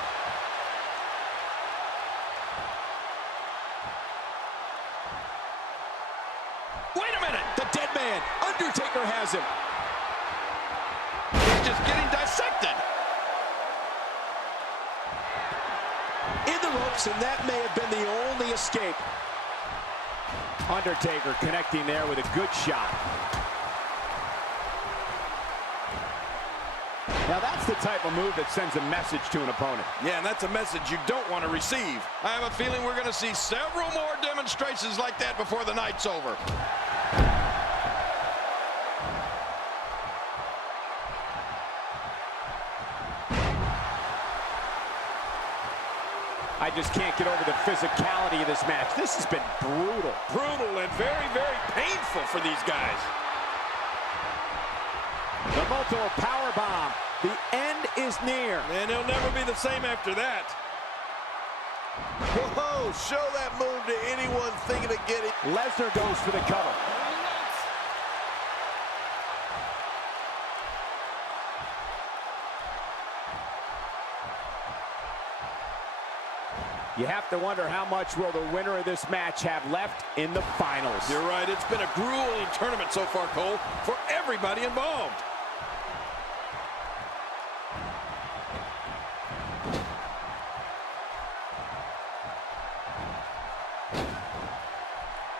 Wait a minute! The dead man, Undertaker has him. He's just getting dissected. In the ropes, and that may have been the only escape. Undertaker connecting there with a good shot. Now that's the type of move that sends a message to an opponent. Yeah, and that's a message you don't want to receive. I have a feeling we're going to see several more demonstrations like that before the night's over. I just can't get over the physicality of this match. This has been brutal. Brutal and very, very painful for these guys. The multiple power bomb. The end is near. And he'll never be the same after that. Whoa, show that move to anyone thinking of getting. Lesnar goes for the cover. You have to wonder how much will the winner of this match have left in the finals. You're right. It's been a grueling tournament so far, Cole, for everybody involved.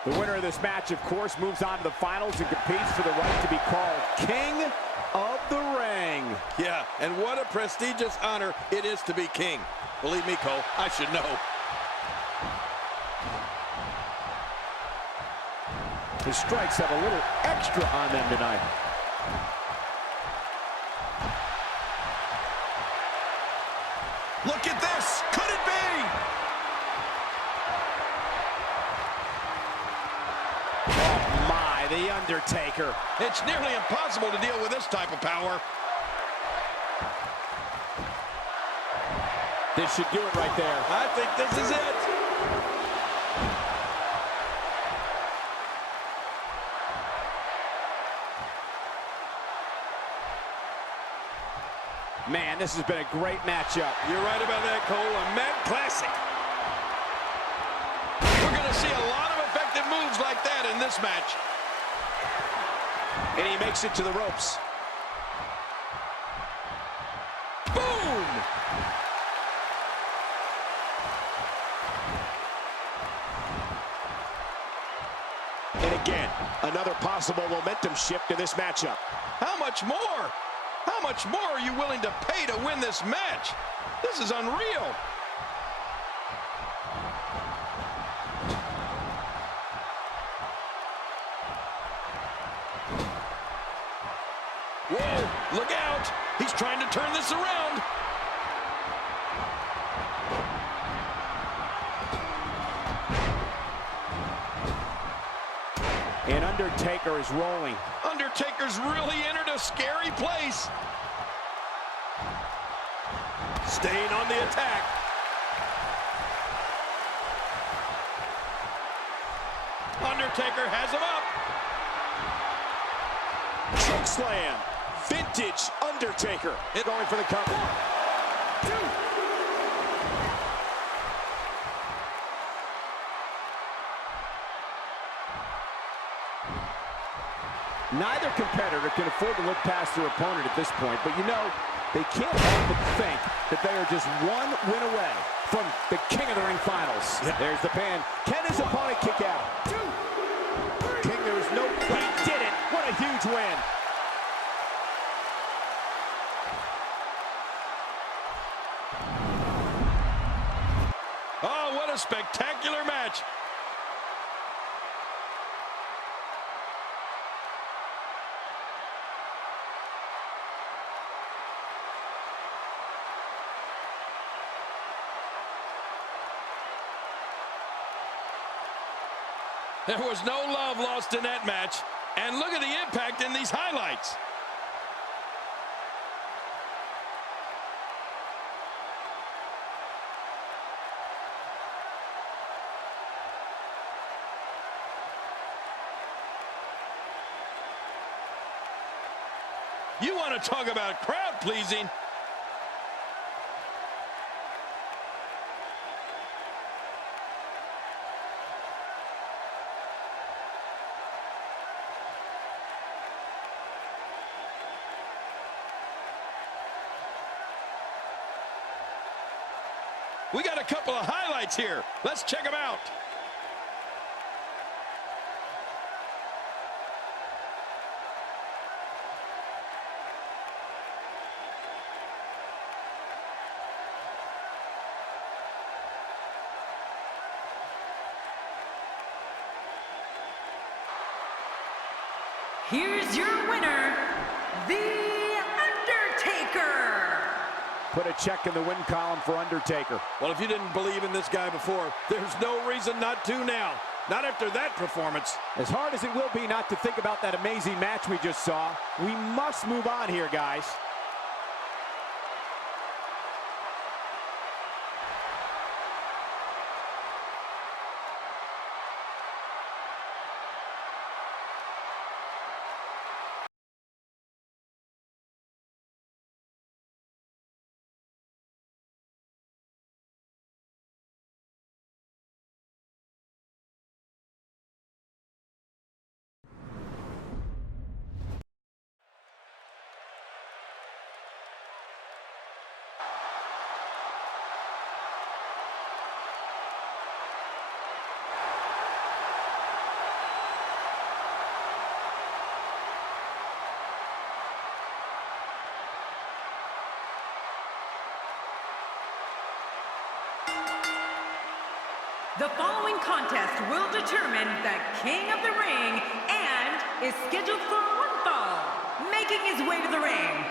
The winner of this match, of course, moves on to the finals and competes for the right to be called King of the Ring. Yeah, and what a prestigious honor it is to be king. Believe me, Cole, I should know. His strikes have a little extra on them tonight. Look at this. Could it be? Oh, my, The Undertaker. It's nearly impossible to deal with this type of power. This should do it right there. I think this is it. Man, this has been a great matchup. You're right about that, Cole. A mad classic. We're going to see a lot of effective moves like that in this match. And he makes it to the ropes. Boom! And again, another possible momentum shift in this matchup. How much more? How much more are you willing to pay to win this match? This is unreal. Whoa, look out. He's trying to turn this around. And Undertaker is rolling. Undertaker's really entered a scary place. Staying on the attack. Undertaker has him up. Choke slam. Vintage Undertaker. Going for the cover. 1, 2. Neither competitor can afford to look past their opponent at this point, but you know, they can't help but think that they are just one win away from the King of the Ring finals. Yeah. There's the pin. Can his opponent kick out? 2, 3. King, there was no... He did it! What a huge win! Oh, what a spectacular match. There was no love lost in that match. And look at the impact in these highlights. You want to talk about crowd pleasing? We got a couple of highlights here. Let's check them out. Here's your winner, The Undertaker. Put a check in the win column for Undertaker. Well, if you didn't believe in this guy before, there's no reason not to now. Not after that performance. As hard as it will be not to think about that amazing match we just saw, we must move on here, guys. The following contest will determine the king of the ring and is scheduled for one fall. Making his way to the ring,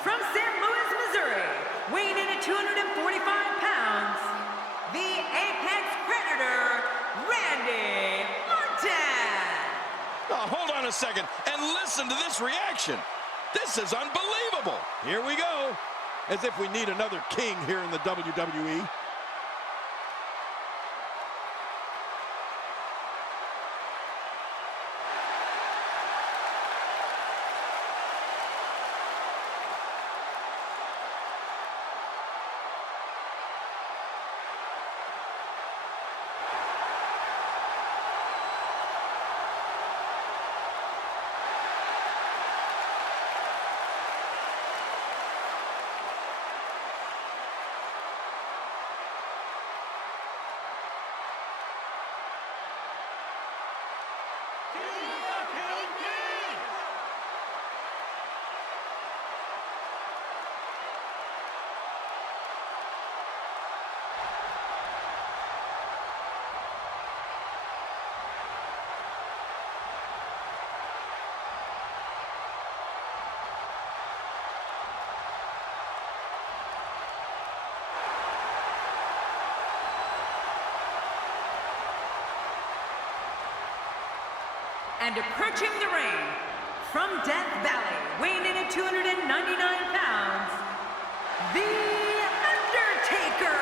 from St. Louis, Missouri, weighing in at 245 pounds, the Apex Predator, Randy Orton. Oh, hold on a second and listen to this reaction. This is unbelievable. Here we go. As if we need another king here in the WWE. And approaching the ring, from Death Valley, weighing in at 299 pounds, The Undertaker!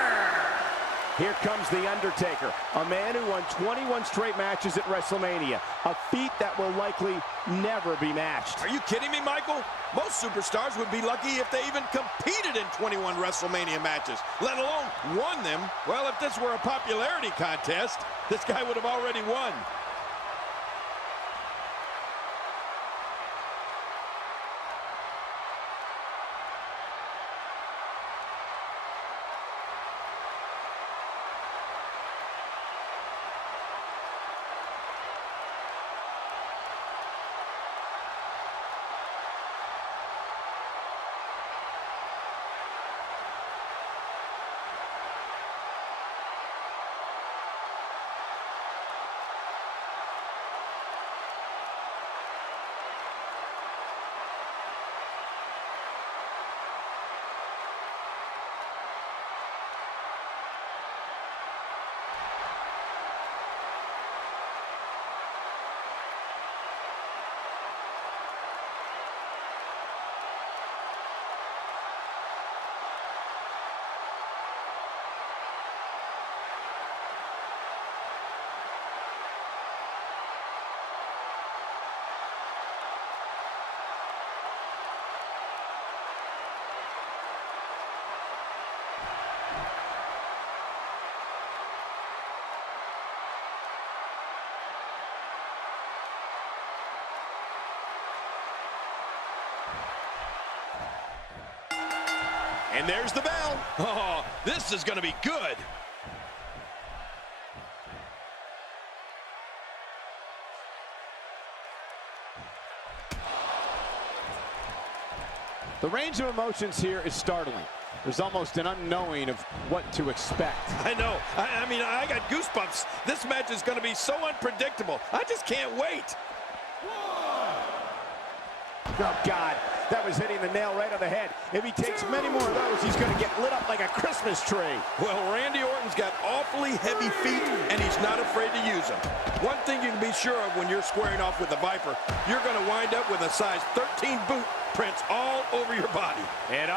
Here comes The Undertaker, a man who won 21 straight matches at WrestleMania, a feat that will likely never be matched. Are you kidding me, Michael? Most superstars would be lucky if they even competed in 21 WrestleMania matches, let alone won them. Well, if this were a popularity contest, this guy would have already won. And there's the bell. Oh, this is going to be good. The range of emotions here is startling. There's almost an unknowing of what to expect. I know. I mean, I got goosebumps. This match is going to be so unpredictable. I just can't wait. Oh, God. That was hitting the nail right on the head. If he takes many more of those, he's going to get lit up like a Christmas tree. Well, Randy Orton's got awfully heavy feet, and he's not afraid to use them. One thing you can be sure of when you're squaring off with the Viper, you're going to wind up with a size 13 boot prints all over your body. And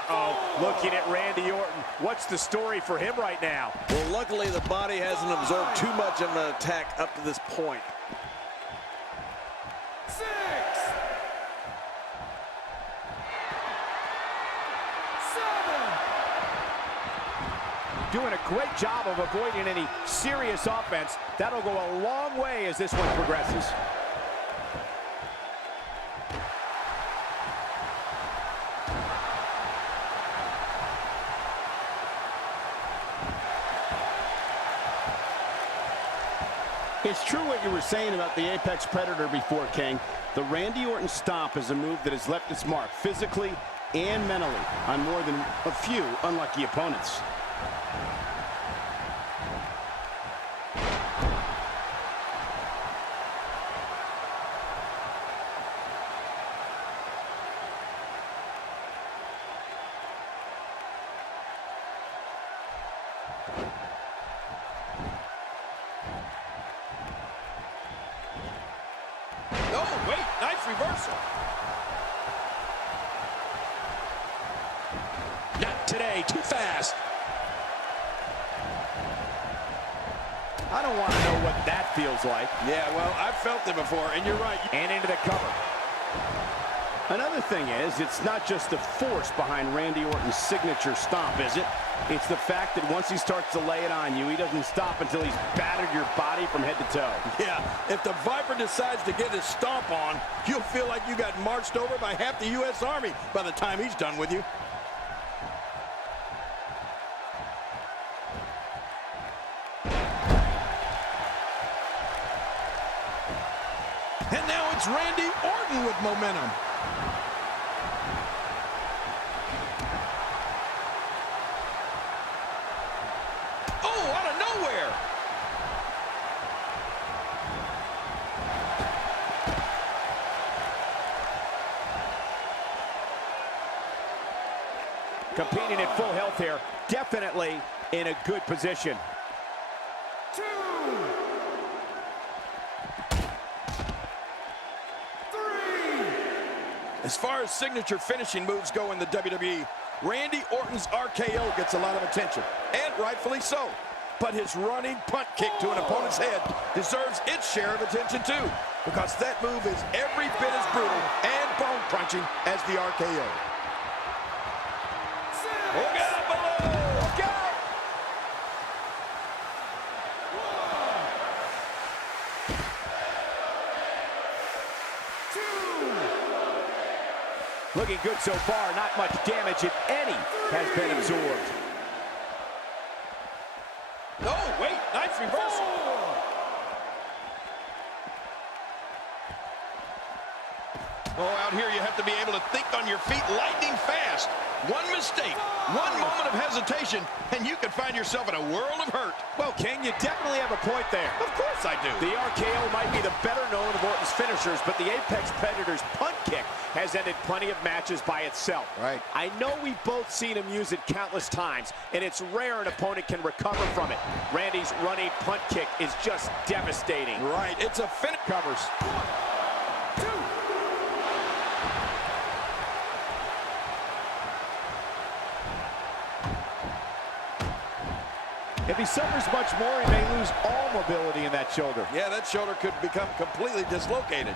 looking at Randy Orton. What's the story for him right now? Well, luckily the body hasn't absorbed too much of an attack up to this point. Doing a great job of avoiding any serious offense. That'll go a long way as this one progresses. It's true what you were saying about the Apex Predator before, King. The Randy Orton stomp is a move that has left its mark physically and mentally on more than a few unlucky opponents. Oh, wait, nice reversal. Not today, too fast. I don't want to know what that feels like. Yeah, well, I've felt it before, and you're right. And into the cover. Another thing is, it's not just the force behind Randy Orton's signature stomp, is it? It's the fact that once he starts to lay it on you, he doesn't stop until he's battered your body from head to toe. Yeah, if the Viper decides to get his stomp on, you'll feel like you got marched over by half the U.S. Army by the time he's done with you. And now it's Randy Orton with momentum. Oh, out of nowhere. Competing at full health here, definitely in a good position. As far as signature finishing moves go in the WWE, Randy Orton's RKO gets a lot of attention, and rightfully so. But his running punt kick to an opponent's head deserves its share of attention too, because that move is every bit as brutal and bone-crunching as the RKO. Look out below! Look out! Looking good so far. Not much damage, if any, has been absorbed. Oh, wait, nice reversal. Oh, out here you have to be able to think on your feet lightning fast. One mistake, one moment of hesitation, and you could find yourself in a world of hurt. Well, King, you definitely have a point there. Of course I do. The RKO might be the better known of Orton's finishers, but the Apex Predator's punt kick has ended plenty of matches by itself. Right. I know we've both seen him use it countless times, and it's rare an opponent can recover from it. Randy's running punt kick is just devastating. Right, it's a finish. Covers. If he suffers much more, he may lose all mobility in that shoulder. Yeah, that shoulder could become completely dislocated.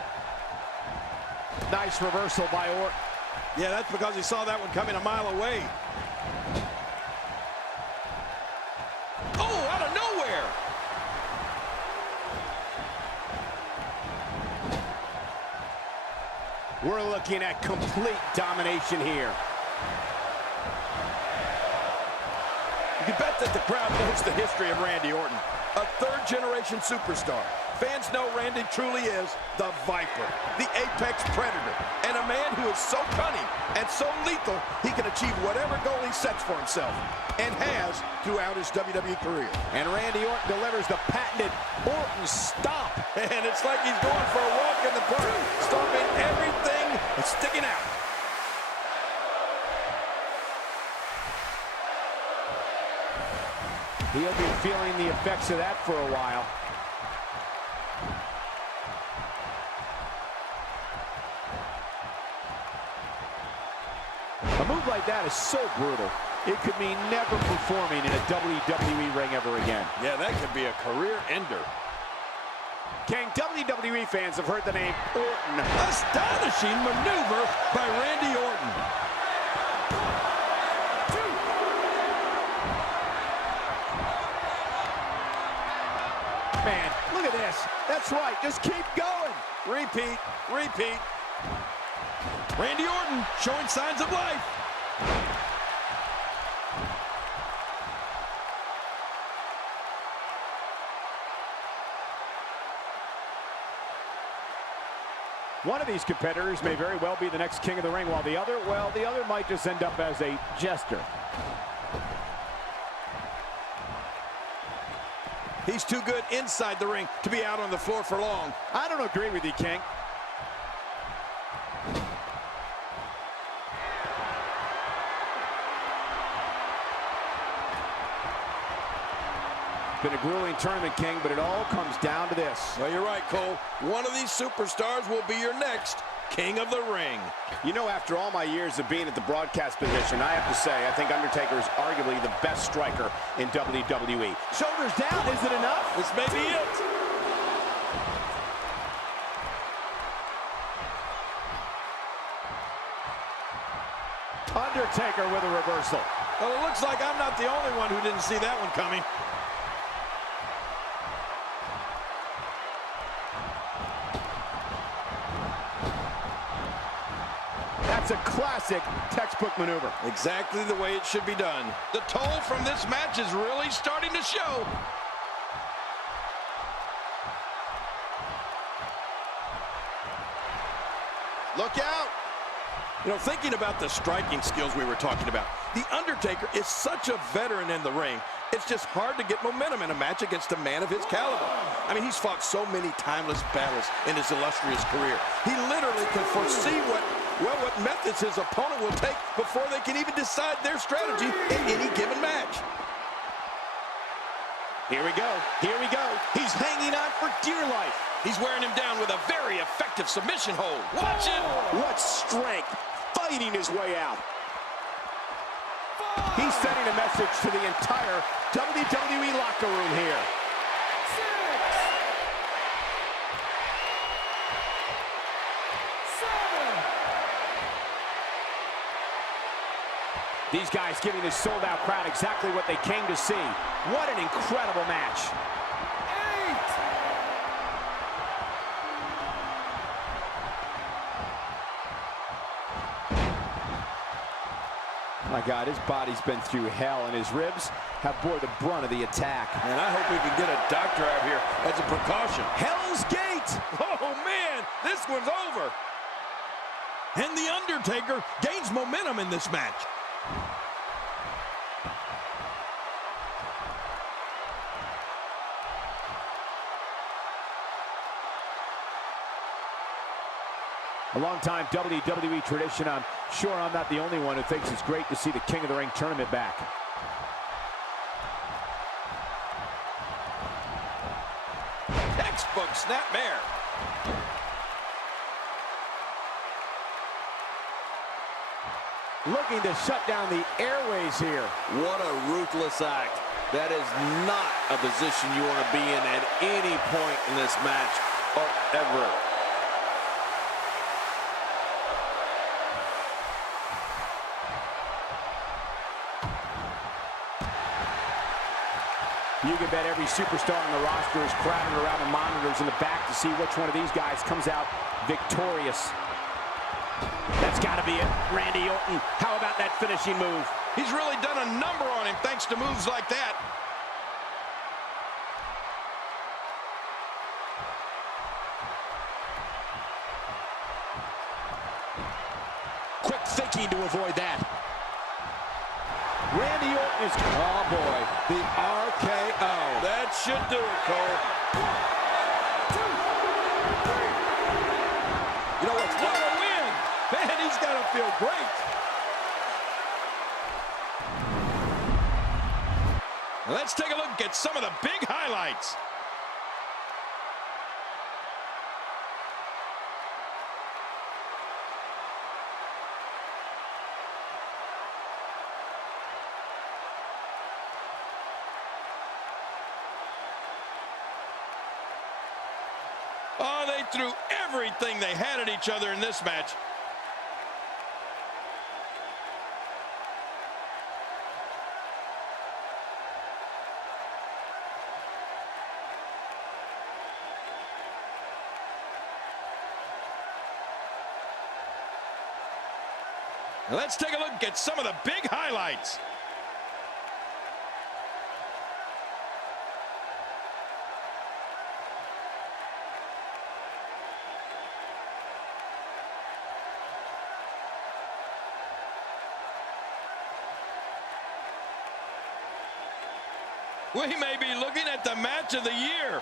Nice reversal by Orton. Yeah, that's because he saw that one coming a mile away. Oh, out of nowhere! We're looking at complete domination here. You can bet that the crowd knows the history of Randy Orton, a third-generation superstar. Fans know Randy truly is the Viper, the Apex Predator, and a man who is so cunning and so lethal he can achieve whatever goal he sets for himself, and has throughout his WWE career. And Randy Orton delivers the patented Orton stomp. And it's like he's going for a walk in the park, stomping everything that's sticking out. He'll be feeling the effects of that for a while. A move like that is so brutal, it could mean never performing in a WWE ring ever again. Yeah, that could be a career ender. King, WWE fans have heard the name Orton. Astonishing maneuver by Randy Orton. Man, look at this. That's right, just keep going. Repeat, repeat. Randy Orton showing signs of life. One of these competitors may very well be the next king of the ring, while the other, well, the other might just end up as a jester. He's too good inside the ring to be out on the floor for long. I don't agree with you, King. Been a grueling tournament, King, but it all comes down to this. Well, you're right, Cole. One of these superstars will be your next King of the Ring. You know, after all my years of being at the broadcast position, I have to say, I think Undertaker is arguably the best striker in WWE. Shoulders down, is it enough? This may be it. Undertaker with a reversal. Well, it looks like I'm not the only one who didn't see that one coming. That's a classic textbook maneuver. Exactly the way it should be done. The toll from this match is really starting to show. Look out! You know, thinking about the striking skills we were talking about, The Undertaker is such a veteran in the ring. It's just hard to get momentum in a match against a man of his caliber. I mean, he's fought so many timeless battles in his illustrious career. He literally can foresee what methods his opponent will take before they can even decide their strategy in any given match. Here we go. Here we go. He's hanging on for dear life. He's wearing him down with a very effective submission hold. Watch it. What strength. Fighting his way out. He's sending a message to the entire WWE locker room here. These guys giving this sold-out crowd exactly what they came to see. What an incredible match. My God, his body's been through hell, and his ribs have bore the brunt of the attack. And I hope we can get a doctor out here as a precaution. Hell's Gate! Oh, man, this one's over. And The Undertaker gains momentum in this match. A long-time WWE tradition. I'm sure I'm not the only one who thinks it's great to see the King of the Ring tournament back. Textbook snapmare. Looking to shut down the airways here. What a ruthless act. That is not a position you want to be in at any point in this match or ever. You can bet every superstar on the roster is crowded around the monitors in the back to see which one of these guys comes out victorious. That's got to be it. Randy Orton. How about that finishing move? He's really done a number on him thanks to moves like that. Quick thinking to avoid that. Randy Orton is... Oh, boy. The RKO. That should do it, Cole. You know what's what a win? Man, he's got to feel great. Let's take a look at some of the big highlights. Oh, they threw everything they had at each other in this match. Let's take a look at some of the big highlights. We may be looking at the match of the year.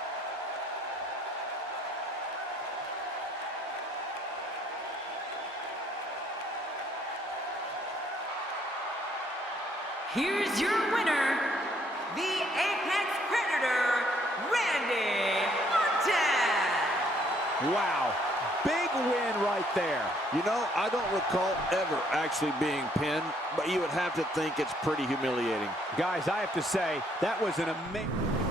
Here's your winner, the Apex Predator, Randy Orton. Wow. Big win right there. You know, I don't recall ever actually being pinned, but you would have to think it's pretty humiliating. Guys, I have to say, that was an amazing...